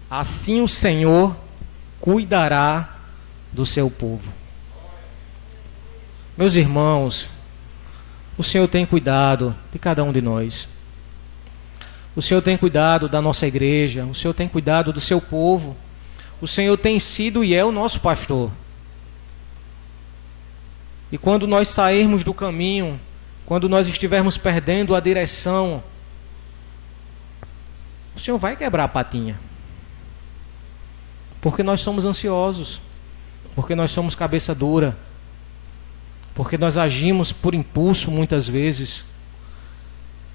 assim o Senhor cuidará do seu povo. Meus irmãos, o Senhor tem cuidado de cada um de nós. O Senhor tem cuidado da nossa igreja. O Senhor tem cuidado do seu povo. O Senhor tem sido e é o nosso pastor. E quando nós sairmos do caminho, quando nós estivermos perdendo a direção, o Senhor vai quebrar a patinha. Porque nós somos ansiosos, porque nós somos cabeça dura, porque nós agimos por impulso muitas vezes.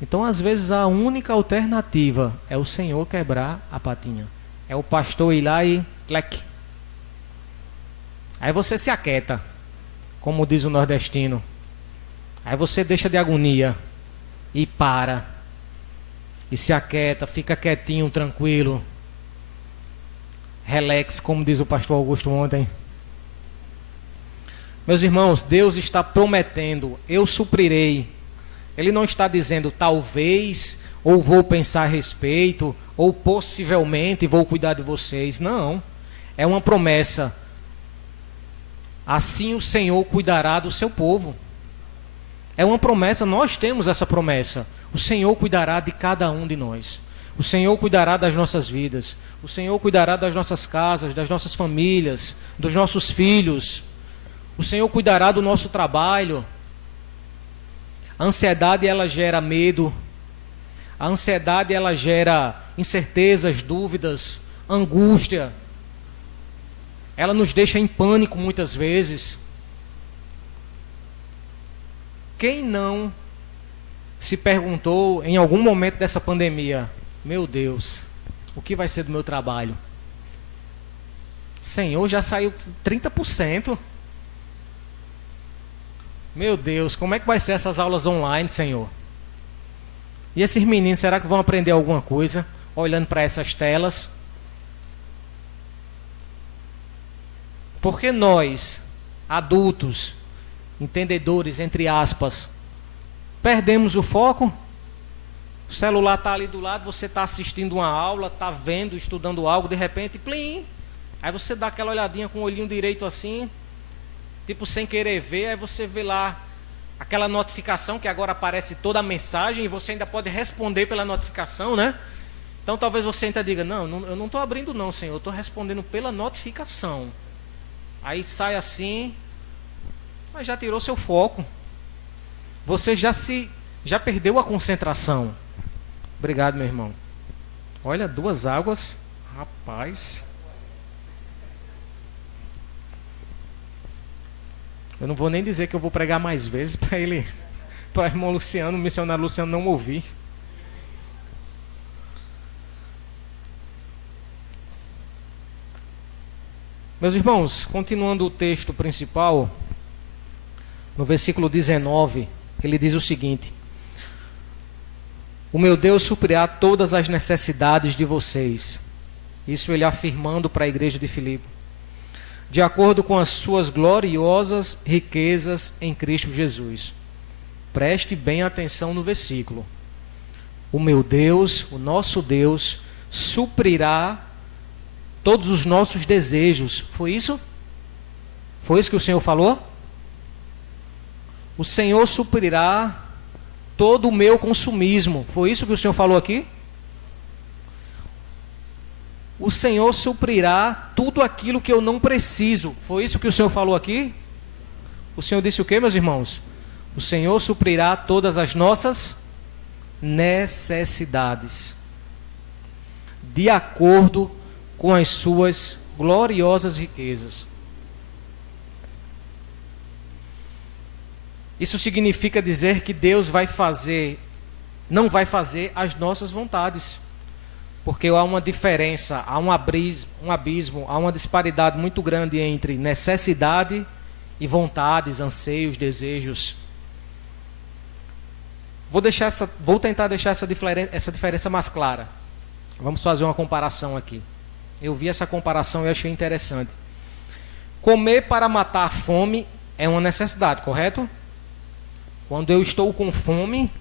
Então, às vezes, a única alternativa é o Senhor quebrar a patinha. É o pastor ir lá e clec. Aí você se aquieta, como diz o nordestino. Aí você deixa de agonia e para. E se aquieta, fica quietinho, tranquilo. Relax, como diz o pastor Augusto ontem. Meus irmãos, Deus está prometendo, eu suprirei. Ele não está dizendo talvez, ou vou pensar a respeito, ou possivelmente vou cuidar de vocês. Não, é uma promessa. Assim o Senhor cuidará do seu povo. É uma promessa, nós temos essa promessa. O Senhor cuidará de cada um de nós. O Senhor cuidará das nossas vidas. O Senhor cuidará das nossas casas, das nossas famílias, dos nossos filhos. O Senhor cuidará do nosso trabalho. A ansiedade, ela gera medo. A ansiedade, ela gera incertezas, dúvidas, angústia. Ela nos deixa em pânico muitas vezes. Quem não se perguntou em algum momento dessa pandemia: meu Deus, o que vai ser do meu trabalho? Senhor, já saiu 30%. Meu Deus, como é que vai ser essas aulas online, Senhor? E esses meninos, será que vão aprender alguma coisa olhando para essas telas? Porque nós, adultos, entendedores, entre aspas, perdemos o foco. O celular está ali do lado, você está assistindo uma aula, está vendo, estudando algo, de repente, plim! Aí você dá aquela olhadinha com o olhinho direito assim, tipo sem querer ver, aí você vê lá aquela notificação que agora aparece toda a mensagem e você ainda pode responder pela notificação, né? Então talvez você ainda diga, não, eu não estou abrindo não, Senhor, eu estou respondendo pela notificação. Aí sai assim, mas já tirou seu foco. Você já se já perdeu a concentração. Obrigado, meu irmão. Olha, 2 águas. Rapaz. Eu não vou nem dizer que eu vou pregar mais vezes para ele, para o irmão Luciano, o missionário Luciano não ouvir. Meus irmãos, continuando o texto principal, no versículo 19, ele diz o seguinte: o meu Deus suprirá todas as necessidades de vocês. Isso ele afirmando para a igreja de Filipe. De acordo com as suas gloriosas riquezas em Cristo Jesus. Preste bem atenção no versículo. O meu Deus, o nosso Deus, suprirá todos os nossos desejos. Foi isso? Foi isso que o Senhor falou? O Senhor suprirá todo o meu consumismo. Foi isso que o Senhor falou aqui? O Senhor suprirá tudo aquilo que eu não preciso. Foi isso que o Senhor falou aqui? O Senhor disse o quê, meus irmãos? O Senhor suprirá todas as nossas necessidades, de acordo com as suas gloriosas riquezas. Isso significa dizer que Deus não vai fazer as nossas vontades. Porque há uma diferença, há um abismo, há uma disparidade muito grande entre necessidade e vontades, anseios, desejos. Vou tentar deixar essa diferença mais clara. Vamos fazer uma comparação aqui. Eu vi essa comparação e achei interessante. Comer para matar a fome é uma necessidade, correto? Quando eu estou com fome,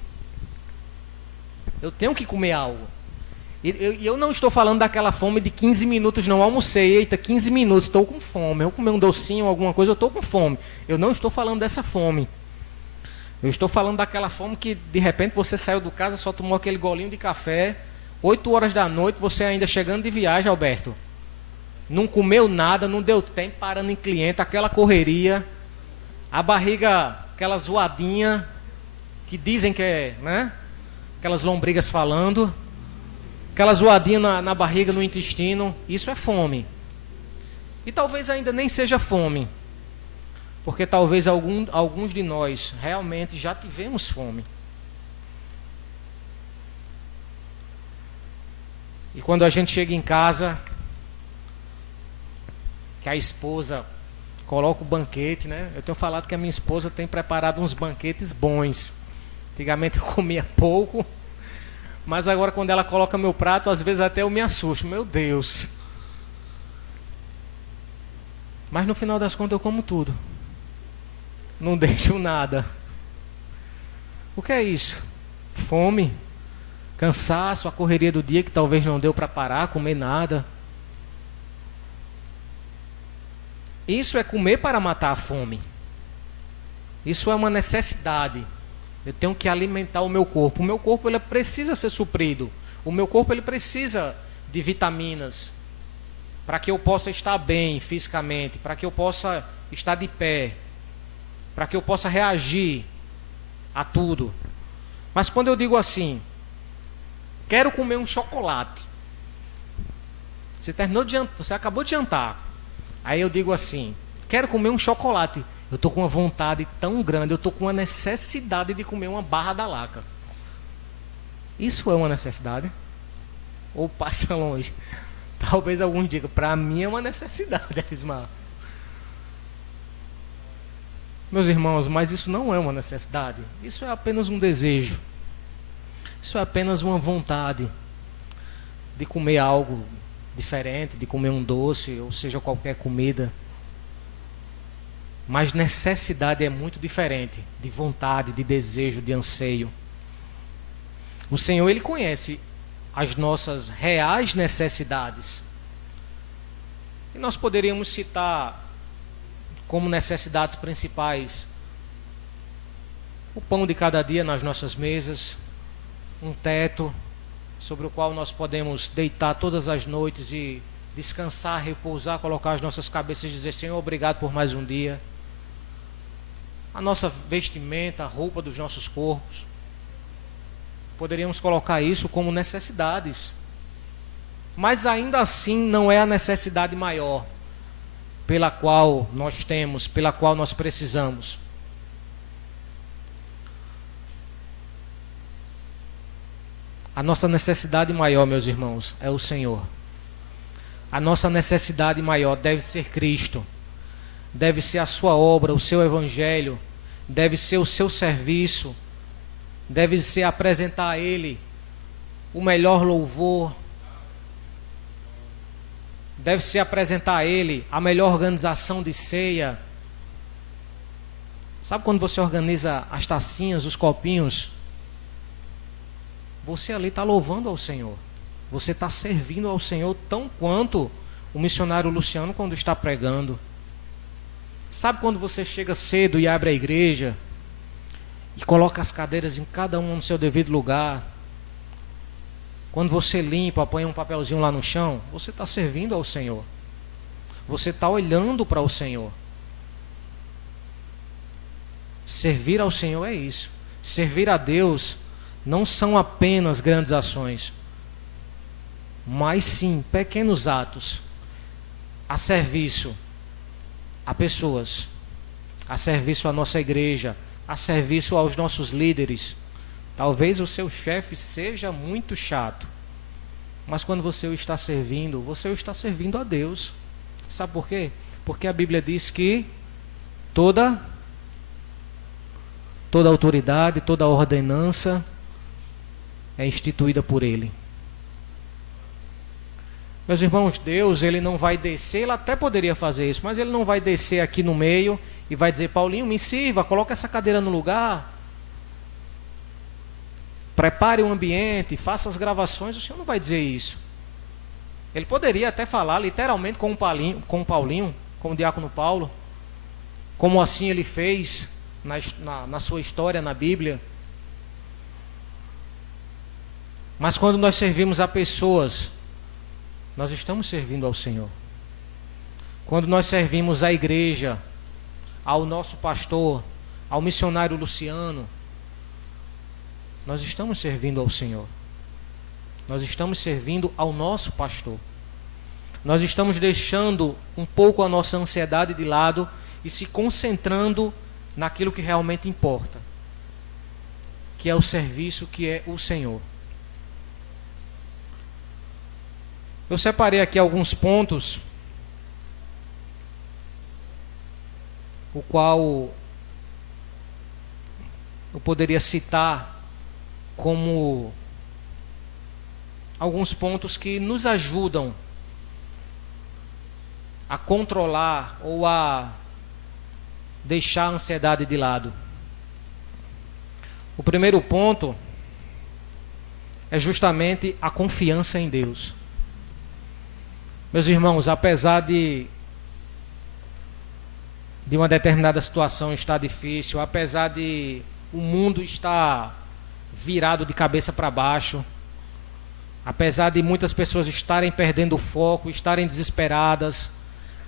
eu tenho que comer algo. E eu não estou falando daquela fome de 15 minutos, não almocei, eita, 15 minutos, estou com fome, eu vou comer um docinho, alguma coisa, eu estou com fome. Eu não estou falando dessa fome. Eu estou falando daquela fome que de repente você saiu do casa, só tomou aquele golinho de café, 8 horas da noite, você ainda chegando de viagem, Alberto. Não comeu nada, não deu tempo, parando em cliente, aquela correria, a barriga, aquela zoadinha, que dizem que é, né? Aquelas lombrigas falando. Aquela zoadinha na barriga, no intestino, isso é fome. E talvez ainda nem seja fome, porque talvez alguns de nós realmente já tivemos fome. E quando a gente chega em casa, que a esposa coloca o banquete, né? Eu tenho falado que a minha esposa tem preparado uns banquetes bons. Antigamente eu comia pouco. Mas agora quando ela coloca meu prato, às vezes até eu me assusto. Meu Deus. Mas no final das contas eu como tudo. Não deixo nada. O que é isso? Fome, cansaço, a correria do dia que talvez não deu para parar, comer nada. Isso é comer para matar a fome. Isso é uma necessidade. Eu tenho que alimentar o meu corpo. O meu corpo ele precisa ser suprido. O meu corpo ele precisa de vitaminas para que eu possa estar bem fisicamente, para que eu possa estar de pé, para que eu possa reagir a tudo. Mas quando eu digo assim, quero comer um chocolate. Você acabou de jantar. Aí eu digo assim, quero comer um chocolate. Eu estou com uma vontade tão grande, eu estou com uma necessidade de comer uma barra da Laca. Isso é uma necessidade? Ou passa longe? Talvez alguns digam, para mim é uma necessidade, Ismael. Meus irmãos, mas isso não é uma necessidade. Isso é apenas um desejo. Isso é apenas uma vontade de comer algo diferente, de comer um doce, ou seja, qualquer comida. Mas necessidade é muito diferente de vontade, de desejo, de anseio. O Senhor, Ele conhece as nossas reais necessidades. E nós poderíamos citar como necessidades principais o pão de cada dia nas nossas mesas, um teto sobre o qual nós podemos deitar todas as noites e descansar, repousar, colocar as nossas cabeças e dizer, Senhor, obrigado por mais um dia. A nossa vestimenta, a roupa dos nossos corpos. Poderíamos colocar isso como necessidades. Mas ainda assim não é a necessidade maior pela qual nós temos, pela qual nós precisamos. A nossa necessidade maior, meus irmãos, é o Senhor. A nossa necessidade maior deve ser Cristo. Deve ser a sua obra, o seu evangelho, deve ser o seu serviço, deve ser apresentar a Ele o melhor louvor, deve ser apresentar a Ele a melhor organização de ceia. Sabe quando você organiza as tacinhas, os copinhos? Você ali está louvando ao Senhor. Você está servindo ao Senhor tão quanto o missionário Luciano quando está pregando. Sabe quando você chega cedo e abre a igreja e coloca as cadeiras em cada uma no seu devido lugar? Quando você limpa, põe um papelzinho lá no chão, você está servindo ao Senhor. Você está olhando para o Senhor. Servir ao Senhor é isso. Servir a Deus não são apenas grandes ações, mas sim pequenos atos a serviço a pessoas, a serviço à nossa igreja, a serviço aos nossos líderes. Talvez o seu chefe seja muito chato, mas quando você o está servindo, você o está servindo a Deus. Sabe por quê? Porque a Bíblia diz que toda autoridade, toda ordenança é instituída por Ele. Meus irmãos, Deus, Ele não vai descer, Ele até poderia fazer isso, mas Ele não vai descer aqui no meio e vai dizer: Paulinho, me sirva, coloca essa cadeira no lugar, prepare o ambiente, faça as gravações. O Senhor não vai dizer isso. Ele poderia até falar literalmente com o Paulinho, com o diácono Paulo, como assim Ele fez na sua história na Bíblia. Mas quando nós servimos a pessoas, nós estamos servindo ao Senhor. Quando nós servimos à igreja, ao nosso pastor, ao missionário Luciano, nós estamos servindo ao Senhor. Nós estamos servindo ao nosso pastor. Nós estamos deixando um pouco a nossa ansiedade de lado e se concentrando naquilo que realmente importa, que é o serviço, que é o Senhor. Eu separei aqui alguns pontos, o qual eu poderia citar como alguns pontos que nos ajudam a controlar ou a deixar a ansiedade de lado. O primeiro ponto é justamente a confiança em Deus. Meus irmãos, apesar de uma determinada situação estar difícil, apesar de o mundo estar virado de cabeça para baixo, apesar de muitas pessoas estarem perdendo o foco, estarem desesperadas,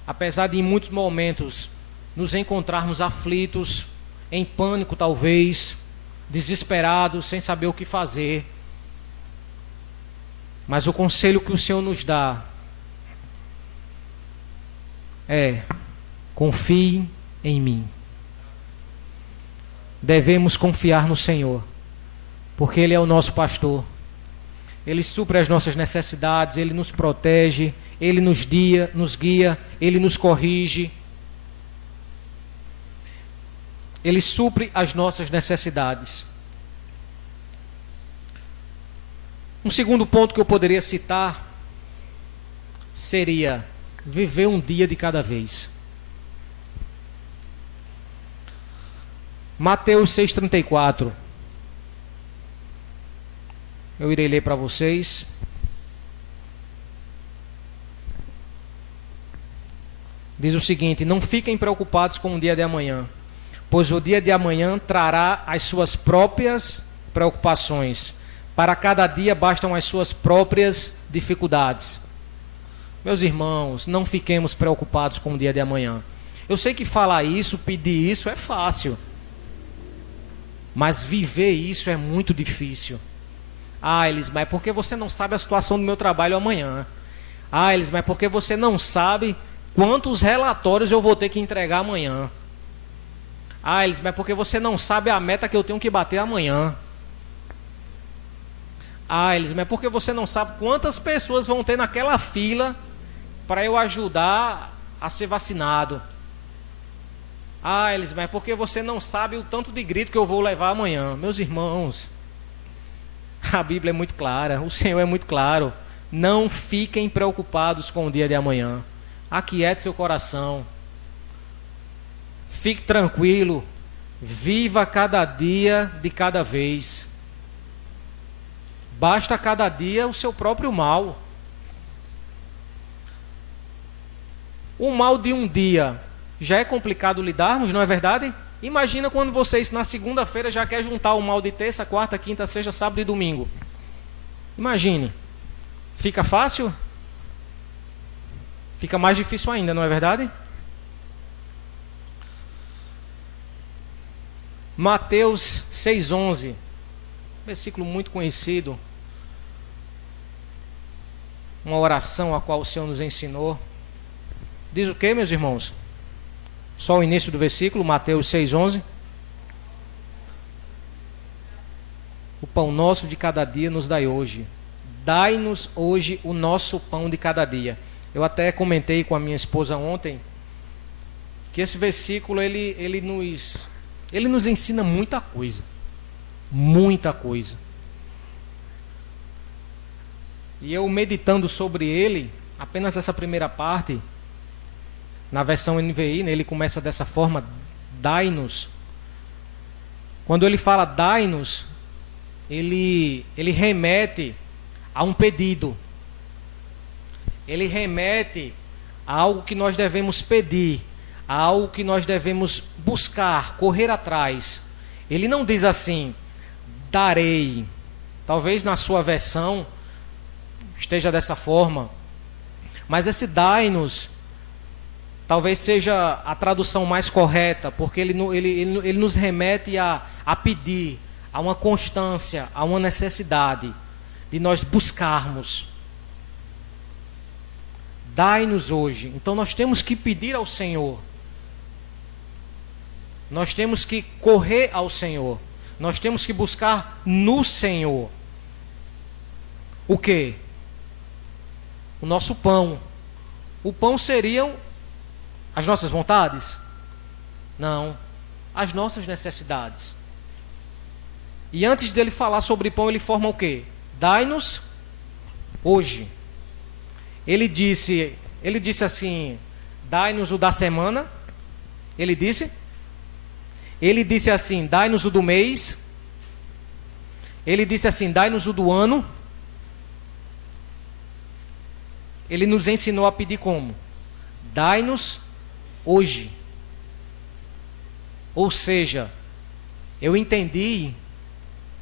apesar de em muitos momentos nos encontrarmos aflitos, em pânico talvez, desesperados, sem saber o que fazer, mas o conselho que o Senhor nos dá é: confie em mim. Devemos confiar no Senhor, porque Ele é o nosso pastor. Ele supre as nossas necessidades, Ele nos protege, Ele nos guia, Ele nos corrige. Ele supre as nossas necessidades. Um segundo ponto que eu poderia citar seria viver um dia de cada vez. Mateus 6,34. Eu irei ler para vocês. Diz o seguinte: não fiquem preocupados com o dia de amanhã, pois o dia de amanhã trará as suas próprias preocupações. Para cada dia bastam as suas próprias dificuldades. Meus irmãos, não fiquemos preocupados com o dia de amanhã. Eu sei que falar isso, pedir isso é fácil, mas viver isso é muito difícil. Ah, Elis, mas é porque você não sabe a situação do meu trabalho amanhã. Ah, Elis, mas é porque você não sabe quantos relatórios eu vou ter que entregar amanhã. Ah, Elis, mas é porque você não sabe a meta que eu tenho que bater amanhã. Ah, Elis, mas é porque você não sabe quantas pessoas vão ter naquela fila para eu ajudar a ser vacinado. Ah, Elis, mas é porque você não sabe o tanto de grito que eu vou levar amanhã. Meus irmãos, a Bíblia é muito clara, o Senhor é muito claro. Não fiquem preocupados com o dia de amanhã. Aquiete seu coração. Fique tranquilo. Viva cada dia de cada vez. Basta cada dia o seu próprio mal. O mal de um dia já é complicado lidarmos, não é verdade? Imagina quando vocês na segunda-feira já querem juntar o mal de terça, quarta, quinta, sexta, sábado e domingo. Imagine. Fica fácil? Fica mais difícil ainda, não é verdade? Mateus 6,11. Versículo muito conhecido. Uma oração a qual o Senhor nos ensinou. Diz o que, meus irmãos? Só o início do versículo, Mateus 6,11. O pão nosso de cada dia nos dai hoje. Dai-nos hoje o nosso pão de cada dia. Eu até comentei com a minha esposa ontem que esse versículo ele nos ensina muita coisa. Muita coisa. E eu meditando sobre ele, apenas essa primeira parte, na versão NVI, né, ele começa dessa forma, dai-nos. Quando ele fala dai-nos, ele remete a um pedido. Ele remete a algo que nós devemos pedir, a algo que nós devemos buscar, correr atrás. Ele não diz assim, darei. Talvez na sua versão esteja dessa forma, mas esse dai-nos talvez seja a tradução mais correta, porque ele nos remete a pedir, a uma constância, a uma necessidade de nós buscarmos. Dai-nos hoje. Então nós temos que pedir ao Senhor. Nós temos que correr ao Senhor. Nós temos que buscar no Senhor. O quê? O nosso pão. O pão seriam as nossas vontades? Não. As nossas necessidades. E antes dele falar sobre pão, ele forma o quê? Dai-nos hoje. Ele disse assim, dai-nos o da semana. Ele disse assim, dai-nos o do mês. Ele disse assim, dai-nos o do ano. Ele nos ensinou a pedir como? Dai-nos hoje. Ou seja, eu entendi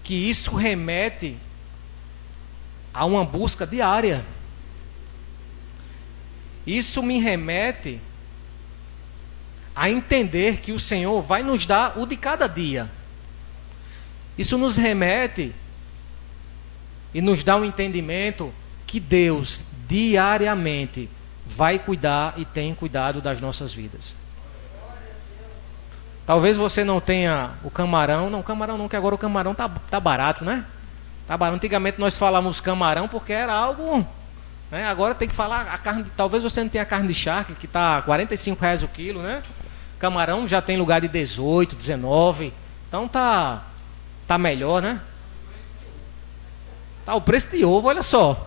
que isso remete a uma busca diária. Isso me remete a entender que o Senhor vai nos dar o de cada dia. Isso nos remete e nos dá um entendimento que Deus diariamente vai cuidar e tem cuidado das nossas vidas. Talvez você não tenha o camarão. Não, camarão não, que agora o camarão tá barato, né? Tá barato. Antigamente nós falávamos camarão porque era algo, né? Agora tem que falar a carne. Talvez você não tenha a carne de charque, que tá R$ 45 o quilo, né? Camarão já tem lugar de 18, 19. Então tá melhor, né? Tá o preço de ovo, olha só.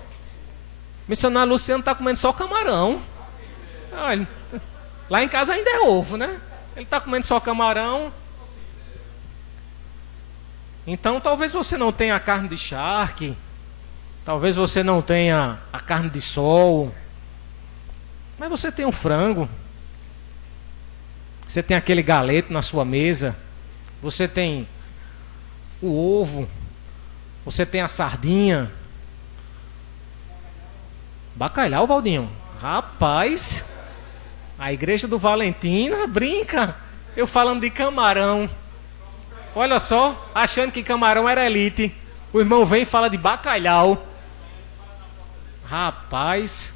Missionário Luciano está comendo só camarão. Olha, lá em casa ainda é ovo, né? Ele está comendo só camarão. Então talvez você não tenha a carne de charque. Talvez você não tenha a carne de sol. Mas você tem um frango. Você tem aquele galeto na sua mesa. Você tem o ovo. Você tem a sardinha. Bacalhau, Valdinho. Rapaz, a igreja do Valentina brinca. Eu falando de camarão. Olha só, achando que camarão era elite. O irmão vem e fala de bacalhau. Rapaz,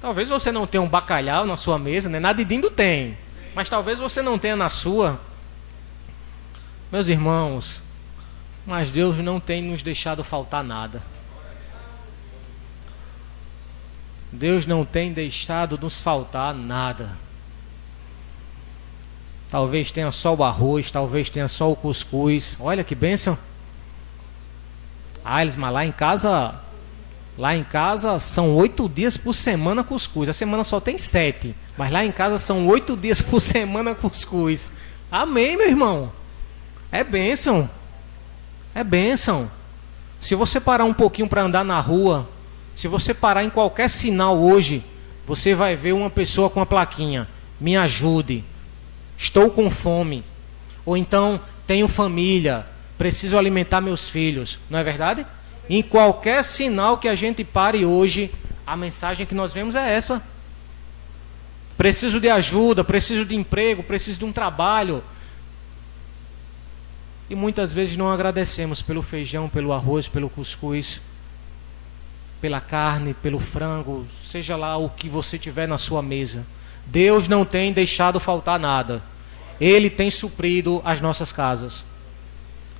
talvez você não tenha um bacalhau na sua mesa, né? Na de Dindo tem, mas talvez você não tenha na sua. Meus irmãos, mas Deus não tem nos deixado faltar nada. Deus não tem deixado nos faltar nada. Talvez tenha só o arroz, talvez tenha só o cuscuz. Olha que bênção. Ah, mas lá em casa são 8 dias por semana cuscuz. A semana só tem 7, mas lá em casa são 8 dias por semana cuscuz. Amém, meu irmão. É bênção. É bênção. Se você parar um pouquinho para andar na rua, se você parar em qualquer sinal hoje, você vai ver uma pessoa com a plaquinha: me ajude, estou com fome. Ou então, tenho família, preciso alimentar meus filhos. Não é verdade? Em qualquer sinal que a gente pare hoje, a mensagem que nós vemos é essa: preciso de ajuda, preciso de emprego, preciso de um trabalho. E muitas vezes não agradecemos pelo feijão, pelo arroz, pelo cuscuz, pela carne, pelo frango, seja lá o que você tiver na sua mesa. Deus não tem deixado faltar nada. Ele tem suprido as nossas casas.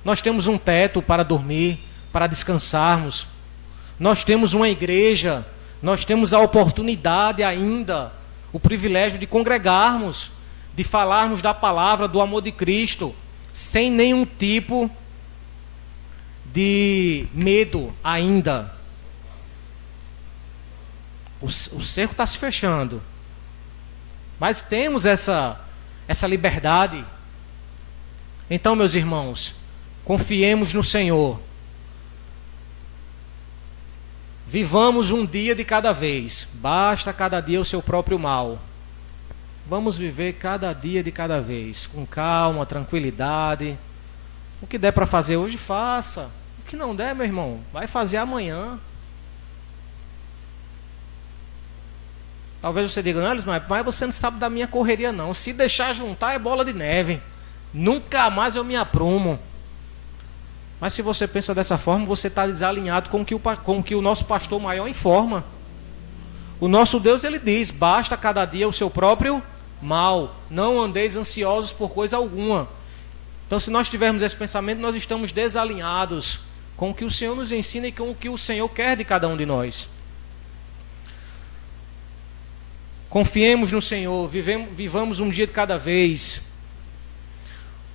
Nós temos um teto para dormir, para descansarmos. Nós temos uma igreja, nós temos a oportunidade ainda, o privilégio de congregarmos, de falarmos da palavra, do amor de Cristo, sem nenhum tipo de medo ainda. O cerco está se fechando, mas temos essa liberdade. Então, meus irmãos, confiemos no Senhor. Vivamos um dia de cada vez. Basta cada dia o seu próprio mal. Vamos viver cada dia de cada vez, com calma, tranquilidade. O que der para fazer hoje, faça. O que não der, meu irmão, vai fazer amanhã. Talvez você diga: não, mas você não sabe da minha correria não. Se deixar juntar é bola de neve. Nunca mais eu me aprumo. Mas se você pensa dessa forma, você está desalinhado com o que o nosso pastor maior informa. O nosso Deus, ele diz: basta cada dia o seu próprio mal. Não andeis ansiosos por coisa alguma. Então, se nós tivermos esse pensamento, nós estamos desalinhados com o que o Senhor nos ensina e com o que o Senhor quer de cada um de nós. Confiemos no Senhor, vivamos um dia de cada vez.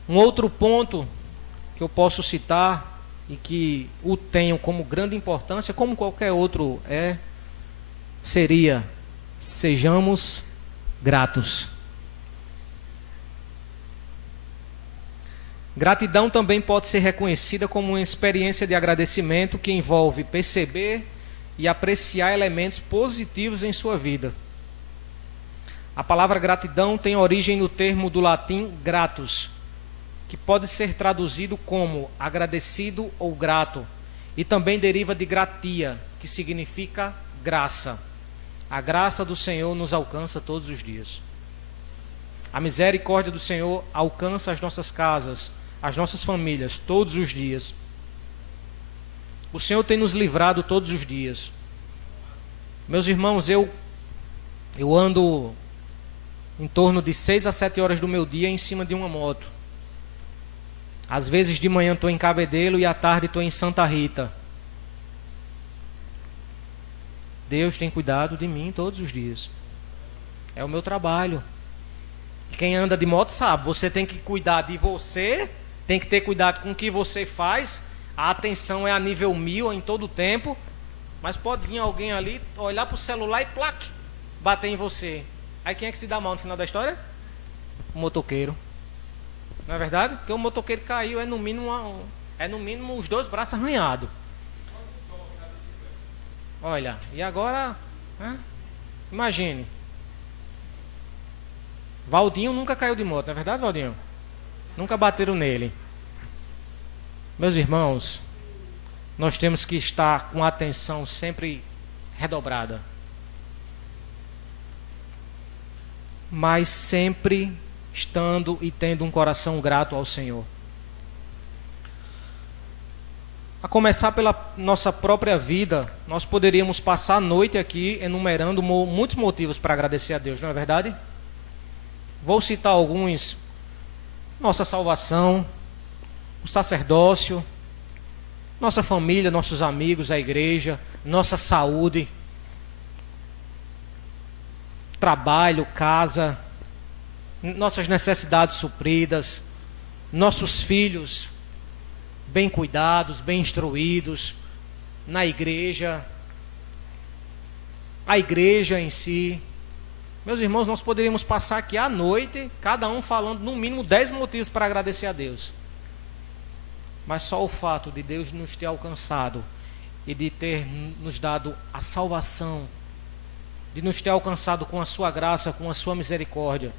Um outro ponto que eu posso citar e que o tenho como grande importância, como qualquer outro seria: sejamos gratos. Gratidão também pode ser reconhecida como uma experiência de agradecimento que envolve perceber e apreciar elementos positivos em sua vida. A palavra gratidão tem origem no termo do latim gratus, que pode ser traduzido como agradecido ou grato, e também deriva de gratia, que significa graça. A graça do Senhor nos alcança todos os dias. A misericórdia do Senhor alcança as nossas casas, as nossas famílias, todos os dias. O Senhor tem nos livrado todos os dias. Meus irmãos, eu ando em torno de 6 a 7 horas do meu dia em cima de uma moto. Às vezes de manhã estou em Cabedelo e à tarde estou em Santa Rita. Deus tem cuidado de mim todos os dias. É o meu trabalho. Quem anda de moto sabe, você tem que cuidar de você, tem que ter cuidado com o que você faz. A atenção é a nível 1000 em todo o tempo. Mas pode vir alguém ali, olhar para o celular e plaque, bater em você. Aí quem é que se dá mal no final da história? O motoqueiro. Não é verdade? Porque o motoqueiro caiu, é no mínimo os 2 braços arranhados. Olha, e agora, imagine. Valdinho nunca caiu de moto, não é verdade, Valdinho? Nunca bateram nele. Meus irmãos, nós temos que estar com a atenção sempre redobrada. Mas sempre estando e tendo um coração grato ao Senhor. começar pela nossa própria vida, nós poderíamos passar a noite aqui enumerando muitos motivos para agradecer a Deus, não é verdade? Vou citar alguns: nossa salvação, o sacerdócio, nossa família, nossos amigos, a igreja, nossa saúde, trabalho, casa, nossas necessidades supridas, nossos filhos bem cuidados, bem instruídos, na igreja, a igreja em si. Meus irmãos, nós poderíamos passar aqui à noite, cada um falando no mínimo 10 motivos para agradecer a Deus. Mas só o fato de Deus nos ter alcançado e de ter nos dado a salvação, de nos ter alcançado com a sua graça, com a sua misericórdia,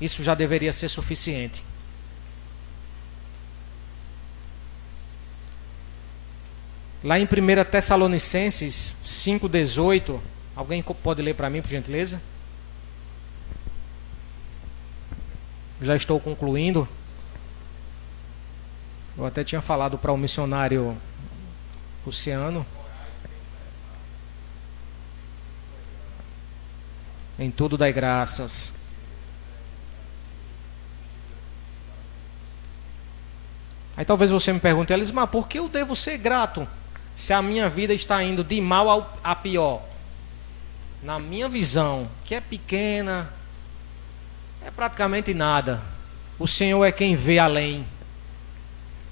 isso já deveria ser suficiente. Lá em 1 Tessalonicenses 5,18, alguém pode ler para mim, por gentileza? Já estou concluindo. Eu até tinha falado para o missionário Luciano. Em tudo dai graças. Aí talvez você me pergunte, Elismar, por que eu devo ser grato se a minha vida está indo de mal a pior? Na minha visão, que é pequena, é praticamente nada. O Senhor é quem vê além.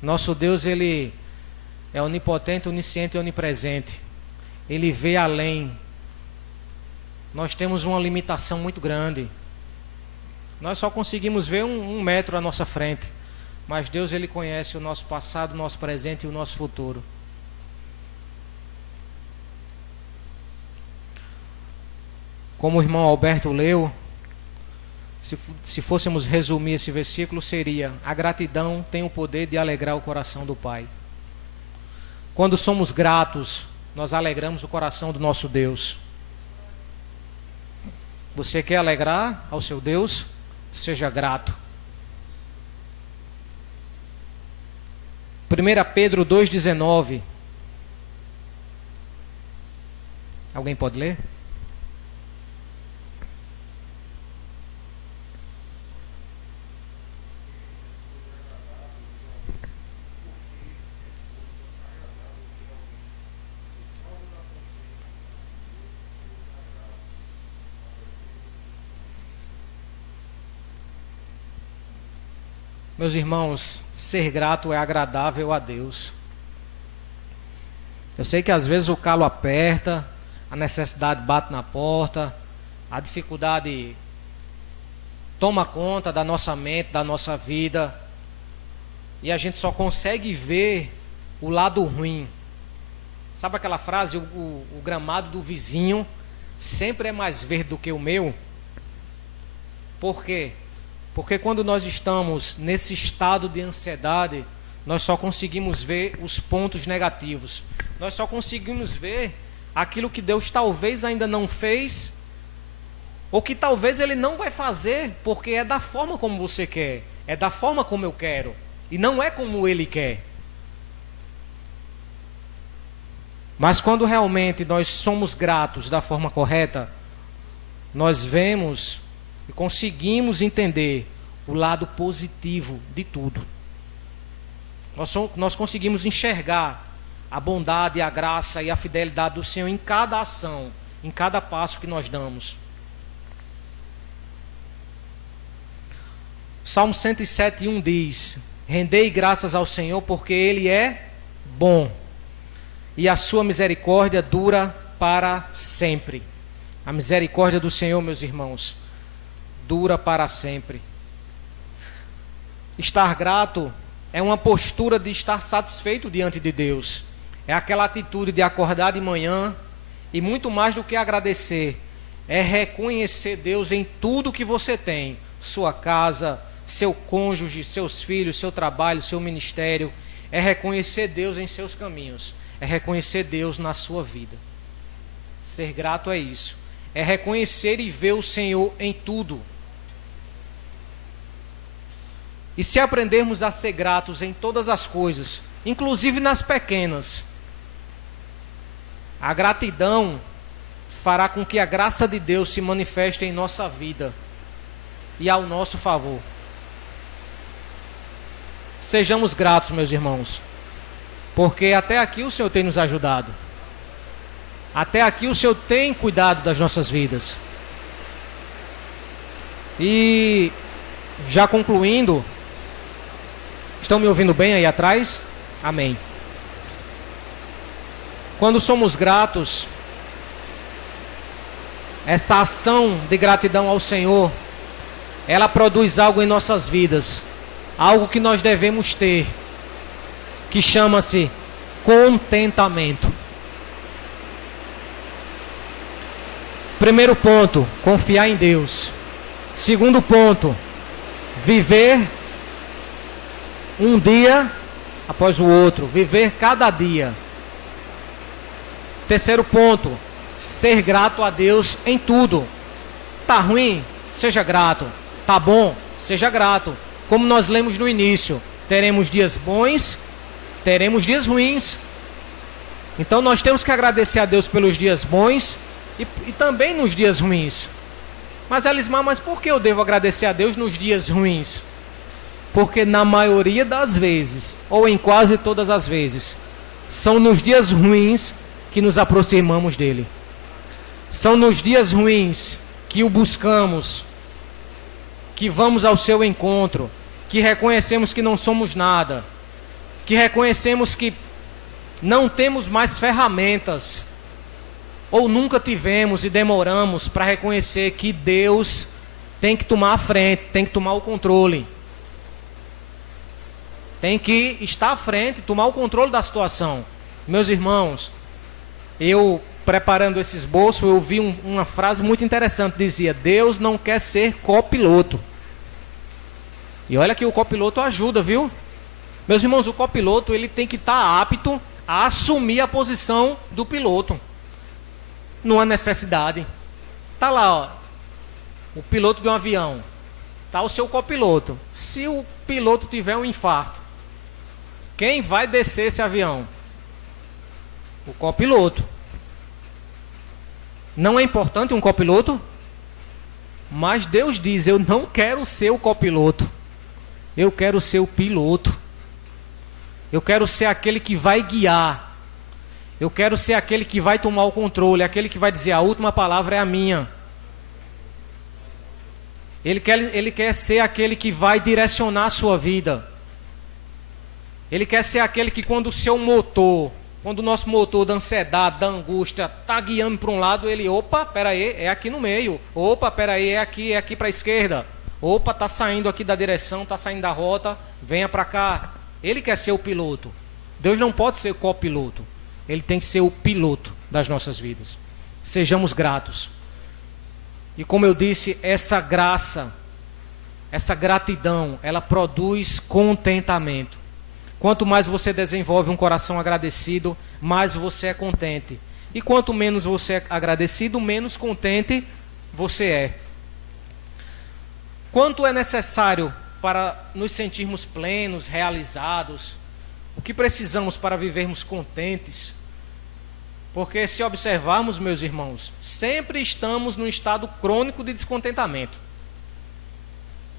Nosso Deus, Ele é onipotente, onisciente e onipresente. Ele vê além. Nós temos uma limitação muito grande. Nós só conseguimos ver um metro à nossa frente. Mas Deus, Ele conhece o nosso passado, o nosso presente e o nosso futuro. Como o irmão Alberto leu, se fôssemos resumir esse versículo, seria: a gratidão tem o poder de alegrar o coração do Pai. Quando somos gratos, nós alegramos o coração do nosso Deus. Você quer alegrar ao seu Deus? Seja grato. 1 Pedro 2,19. Alguém pode ler? Meus irmãos, ser grato é agradável a Deus. Eu sei que às vezes o calo aperta, a necessidade bate na porta, a dificuldade toma conta da nossa mente, da nossa vida, e a gente só consegue ver o lado ruim. Sabe aquela frase, o gramado do vizinho sempre é mais verde do que o meu? Por quê? Porque quando nós estamos nesse estado de ansiedade, nós só conseguimos ver os pontos negativos. Nós só conseguimos ver aquilo que Deus talvez ainda não fez, ou que talvez Ele não vai fazer, porque é da forma como você quer, é da forma como eu quero, e não é como Ele quer. Mas quando realmente nós somos gratos da forma correta, nós vemos e conseguimos entender o lado positivo de tudo. Nós conseguimos enxergar a bondade, a graça e a fidelidade do Senhor em cada ação, em cada passo que nós damos. Salmo 107:1 diz: rendei graças ao Senhor porque Ele é bom e a sua misericórdia dura para sempre. A misericórdia do Senhor, meus irmãos, dura para sempre. Estar grato é uma postura de estar satisfeito diante de Deus. É aquela atitude de acordar de manhã e, muito mais do que agradecer, é reconhecer Deus em tudo que você tem. Sua casa, seu cônjuge, seus filhos, seu trabalho, seu ministério. É reconhecer Deus em seus caminhos. É reconhecer Deus na sua vida. Ser grato é isso. É reconhecer e ver o Senhor em tudo. E se aprendermos a ser gratos em todas as coisas, inclusive nas pequenas. A gratidão fará com que a graça de Deus se manifeste em nossa vida e ao nosso favor. Sejamos gratos, meus irmãos, porque até aqui o Senhor tem nos ajudado. Até aqui o Senhor tem cuidado das nossas vidas. E já concluindo, estão me ouvindo bem aí atrás? Amém. Quando somos gratos, essa ação de gratidão ao Senhor, ela produz algo em nossas vidas, algo que nós devemos ter, que chama-se contentamento. Primeiro ponto, confiar em Deus. Segundo ponto, viver um dia após o outro, viver cada dia. Terceiro ponto, ser grato a Deus em tudo. Tá ruim? Seja grato. Tá bom? Seja grato. Como nós lemos no início, teremos dias bons, teremos dias ruins. Então nós temos que agradecer a Deus pelos dias bons e também nos dias ruins. Mas Elismar, mas por que eu devo agradecer a Deus nos dias ruins? Porque na maioria das vezes, ou em quase todas as vezes, são nos dias ruins que nos aproximamos dele. São nos dias ruins que o buscamos, que vamos ao seu encontro, que reconhecemos que não somos nada, que reconhecemos que não temos mais ferramentas, ou nunca tivemos e demoramos para reconhecer que Deus tem que tomar a frente, tem que tomar o controle. Tem que estar à frente, tomar o controle da situação. Meus irmãos, eu preparando esse esboço, eu vi uma frase muito interessante, dizia: Deus não quer ser copiloto. E olha que o copiloto ajuda, viu? Meus irmãos, o copiloto ele tem que estar apto a assumir a posição do piloto. Não há necessidade. Tá lá, ó, o piloto de um avião. Tá o seu copiloto. Se o piloto tiver um infarto, quem vai descer esse avião? O copiloto. Não é importante um copiloto? Mas Deus diz: eu não quero ser o copiloto. Eu quero ser o piloto. Eu quero ser aquele que vai guiar. Eu quero ser aquele que vai tomar o controle, aquele que vai dizer: a última palavra é a minha. Ele quer ser aquele que vai direcionar a sua vida. Ele quer ser aquele que quando o nosso motor da ansiedade, da angústia, está guiando para um lado, ele: opa, peraí, é aqui no meio. Opa, peraí, é aqui para a esquerda. Opa, está saindo aqui da direção, está saindo da rota, venha para cá. Ele quer ser o piloto. Deus não pode ser o copiloto. Ele tem que ser o piloto das nossas vidas. Sejamos gratos. E como eu disse, essa graça, essa gratidão, ela produz contentamento. Quanto mais você desenvolve um coração agradecido, mais você é contente. E quanto menos você é agradecido, menos contente você é. Quanto é necessário para nos sentirmos plenos, realizados? O que precisamos para vivermos contentes? Porque se observarmos, meus irmãos, sempre estamos num estado crônico de descontentamento.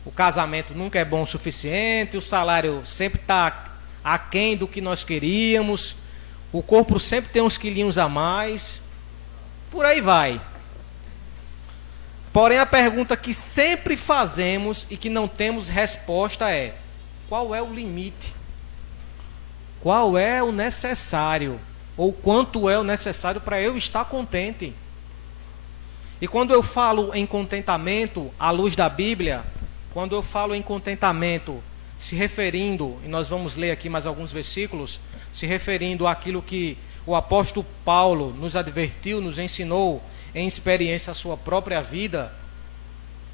O casamento nunca é bom o suficiente, o salário sempre está aquém do que nós queríamos, o corpo sempre tem uns quilinhos a mais, por aí vai. Porém, a pergunta que sempre fazemos e que não temos resposta é: qual é o limite? Qual é o necessário? Ou quanto é o necessário para eu estar contente? E quando eu falo em contentamento, à luz da Bíblia, quando eu falo em contentamento, se referindo, e nós vamos ler aqui mais alguns versículos, se referindo àquilo que o apóstolo Paulo nos advertiu, nos ensinou em experiência a sua própria vida,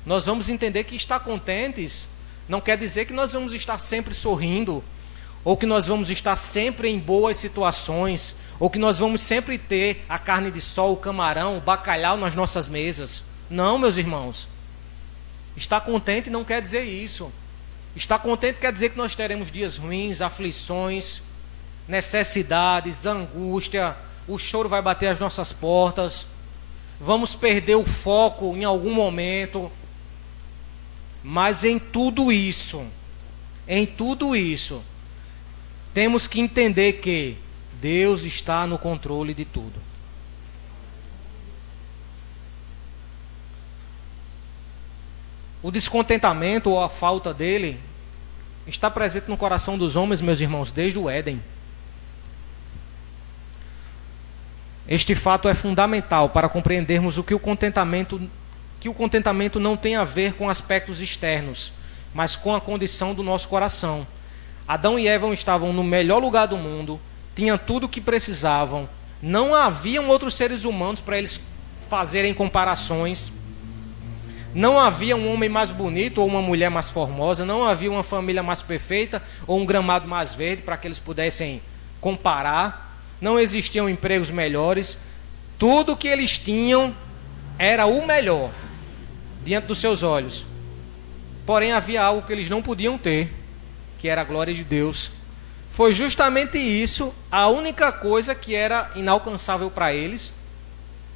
nós vamos entender que estar contentes não quer dizer que nós vamos estar sempre sorrindo, ou que nós vamos estar sempre em boas situações, ou que nós vamos sempre ter a carne de sol, o camarão, o bacalhau nas nossas mesas. Não, meus irmãos. Estar contente não quer dizer isso. Estar contente quer dizer que nós teremos dias ruins, aflições, necessidades, angústia, o choro vai bater às nossas portas, vamos perder o foco em algum momento, mas em tudo isso, temos que entender que Deus está no controle de tudo. O descontentamento ou a falta dele está presente no coração dos homens, meus irmãos, desde o Éden. Este fato é fundamental para compreendermos que o contentamento não tem a ver com aspectos externos, mas com a condição do nosso coração. Adão e Eva estavam no melhor lugar do mundo, tinham tudo o que precisavam, não haviam outros seres humanos para eles fazerem comparações, não havia um homem mais bonito ou uma mulher mais formosa, não havia uma família mais perfeita ou um gramado mais verde para que eles pudessem comparar, não existiam empregos melhores, tudo que eles tinham era o melhor diante dos seus olhos. Porém havia algo que eles não podiam ter, que era a glória de Deus. Foi justamente isso, a única coisa que era inalcançável para eles,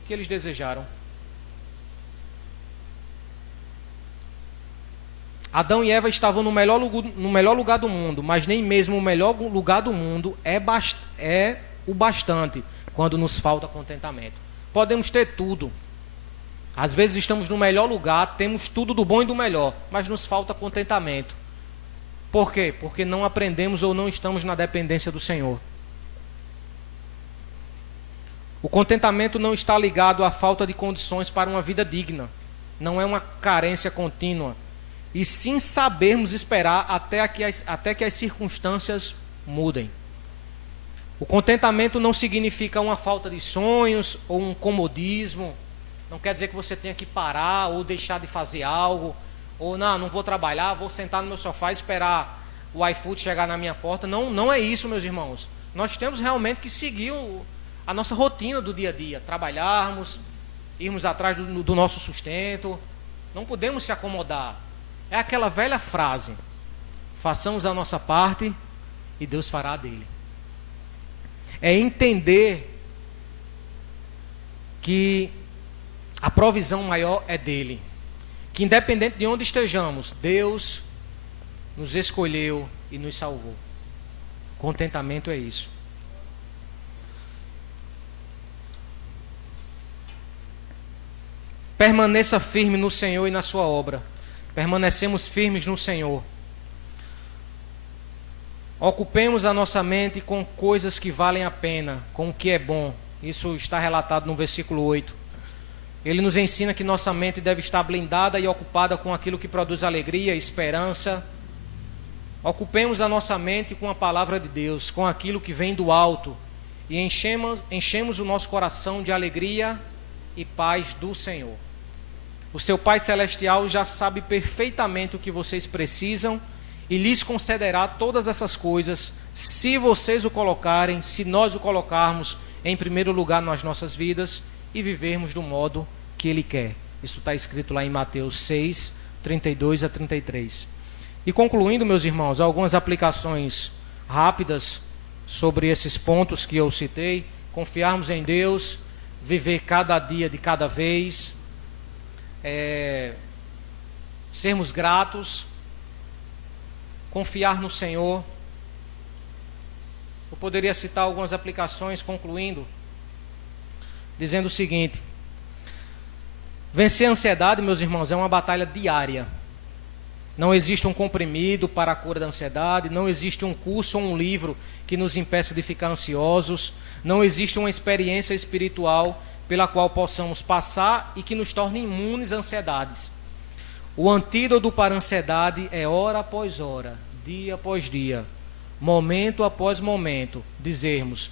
que eles desejaram. Adão e Eva estavam no melhor lugar do mundo, mas nem mesmo o melhor lugar do mundo é o bastante quando nos falta contentamento. Podemos ter tudo. Às vezes estamos no melhor lugar, temos tudo do bom e do melhor, mas nos falta contentamento. Por quê? Porque não aprendemos ou não estamos na dependência do Senhor. O contentamento não está ligado à falta de condições para uma vida digna. Não é uma carência contínua. E sim sabermos esperar até que as circunstâncias mudem. O contentamento não significa uma falta de sonhos ou um comodismo. Não quer dizer que você tenha que parar ou deixar de fazer algo. Ou não vou trabalhar, vou sentar no meu sofá e esperar o iFood chegar na minha porta. Não é isso, meus irmãos. Nós temos realmente que seguir a nossa rotina do dia a dia. Trabalharmos, irmos atrás do nosso sustento. Não podemos se acomodar. É aquela velha frase: façamos a nossa parte e Deus fará a dele. É entender que a provisão maior é dele. Que independente de onde estejamos, Deus nos escolheu e nos salvou. Contentamento é isso. Permaneça firme no Senhor e na sua obra. Permanecemos firmes no Senhor. Ocupemos a nossa mente com coisas que valem a pena, com o que é bom. Isso está relatado no versículo 8. Ele nos ensina que nossa mente deve estar blindada e ocupada com aquilo que produz alegria, esperança. Ocupemos a nossa mente com a palavra de Deus, com aquilo que vem do alto. E enchemos o nosso coração de alegria e paz do Senhor. O seu Pai Celestial já sabe perfeitamente o que vocês precisam e lhes concederá todas essas coisas se vocês o colocarem, se nós o colocarmos em primeiro lugar nas nossas vidas e vivermos do modo que Ele quer. Isso está escrito lá em Mateus 6, 32 a 33. E concluindo, meus irmãos, algumas aplicações rápidas sobre esses pontos que eu citei. Confiarmos em Deus, viver cada dia de cada vez, sermos gratos, confiar no Senhor. Eu poderia citar algumas aplicações, concluindo, dizendo o seguinte: vencer a ansiedade, meus irmãos, é uma batalha diária. Não existe um comprimido para a cura da ansiedade, não existe um curso ou um livro que nos impeça de ficar ansiosos, não existe uma experiência espiritual pela qual possamos passar e que nos torne imunes a ansiedades. O antídoto para a ansiedade é hora após hora, dia após dia, momento após momento, dizermos: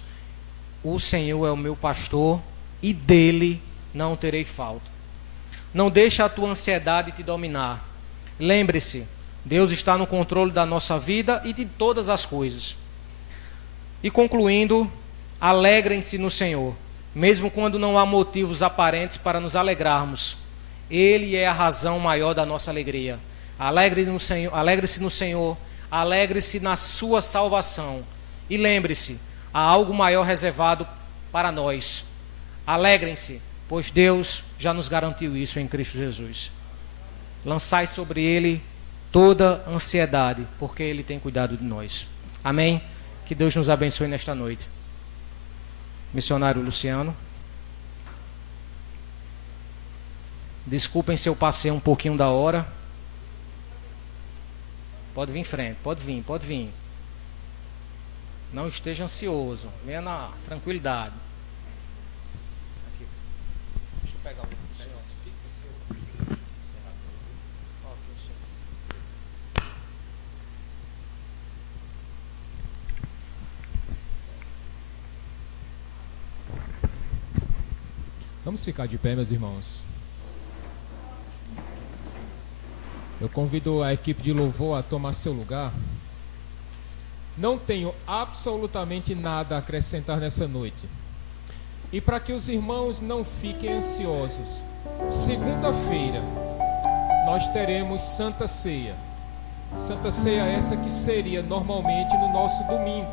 o Senhor é o meu pastor e dele não terei falta. Não deixe a tua ansiedade te dominar. Lembre-se, Deus está no controle da nossa vida e de todas as coisas. E concluindo, alegrem-se no Senhor, mesmo quando não há motivos aparentes para nos alegrarmos. Ele é a razão maior da nossa alegria. Alegre-se no Senhor, alegre-se na sua salvação. E lembre-se, há algo maior reservado para nós. Alegrem-se, pois Deus já nos garantiu isso em Cristo Jesus. Lançai sobre Ele toda ansiedade, porque Ele tem cuidado de nós. Amém? Que Deus nos abençoe nesta noite. Missionário Luciano. Desculpem se eu passei um pouquinho da hora. Pode vir em frente, pode vir. Não esteja ansioso, venha na tranquilidade. Aqui. Deixa eu pegar o senhor. Vamos ficar de pé, meus irmãos. Eu convido a equipe de louvor a tomar seu lugar. Não tenho absolutamente nada a acrescentar nessa noite. E para que os irmãos não fiquem ansiosos, segunda-feira nós teremos Santa Ceia. Santa Ceia essa que seria normalmente no nosso domingo.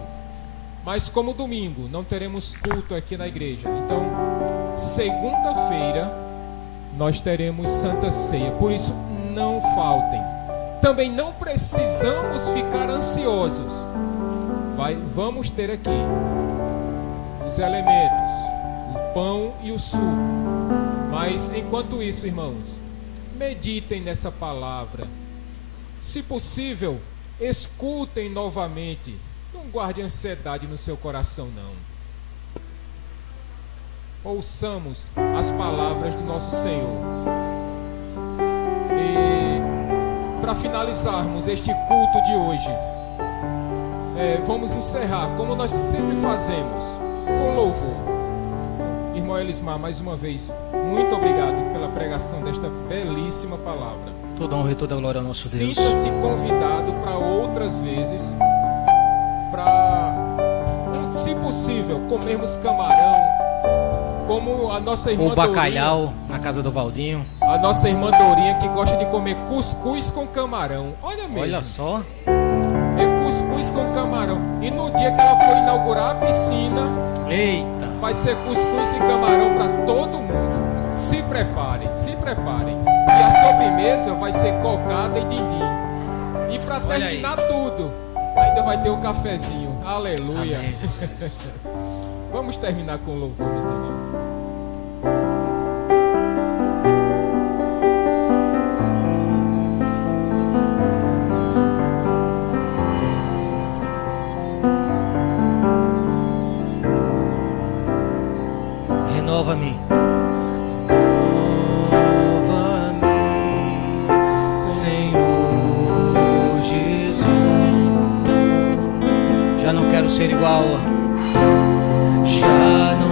Mas como domingo não teremos culto aqui na igreja, então segunda-feira nós teremos Santa Ceia. Por isso não faltem. Também não precisamos ficar ansiosos. Vamos ter aqui os elementos, o pão e o suco. Mas enquanto isso, irmãos, meditem nessa palavra. Se possível, escutem novamente. Não guarde ansiedade no seu coração, não. Ouçamos as palavras do nosso Senhor. E para finalizarmos este culto de hoje, vamos encerrar como nós sempre fazemos, com louvor. Irmão Elismar, mais uma vez, muito obrigado pela pregação desta belíssima palavra. Toda honra e toda glória ao nosso Deus. Sinta-se convidado para outras vezes, para, se possível, comermos camarão, como a nossa irmã O bacalhau Dorinha, na casa do Valdinho. a nossa irmã Dorinha, que gosta de comer cuscuz com camarão. Olha mesmo. Olha só. É cuscuz com camarão. E no dia que ela for inaugurar a piscina, Eita. vai ser cuscuz e camarão para todo mundo. Se preparem, se preparem. E a sobremesa vai ser cocada e dindim. E para Olha terminar tudo, ainda vai ter o cafezinho. Aleluia. Amém, Jesus. Vamos terminar com louvor, meus irmãos. Renova-me. Senhor Jesus. Já não quero ser igual. Já não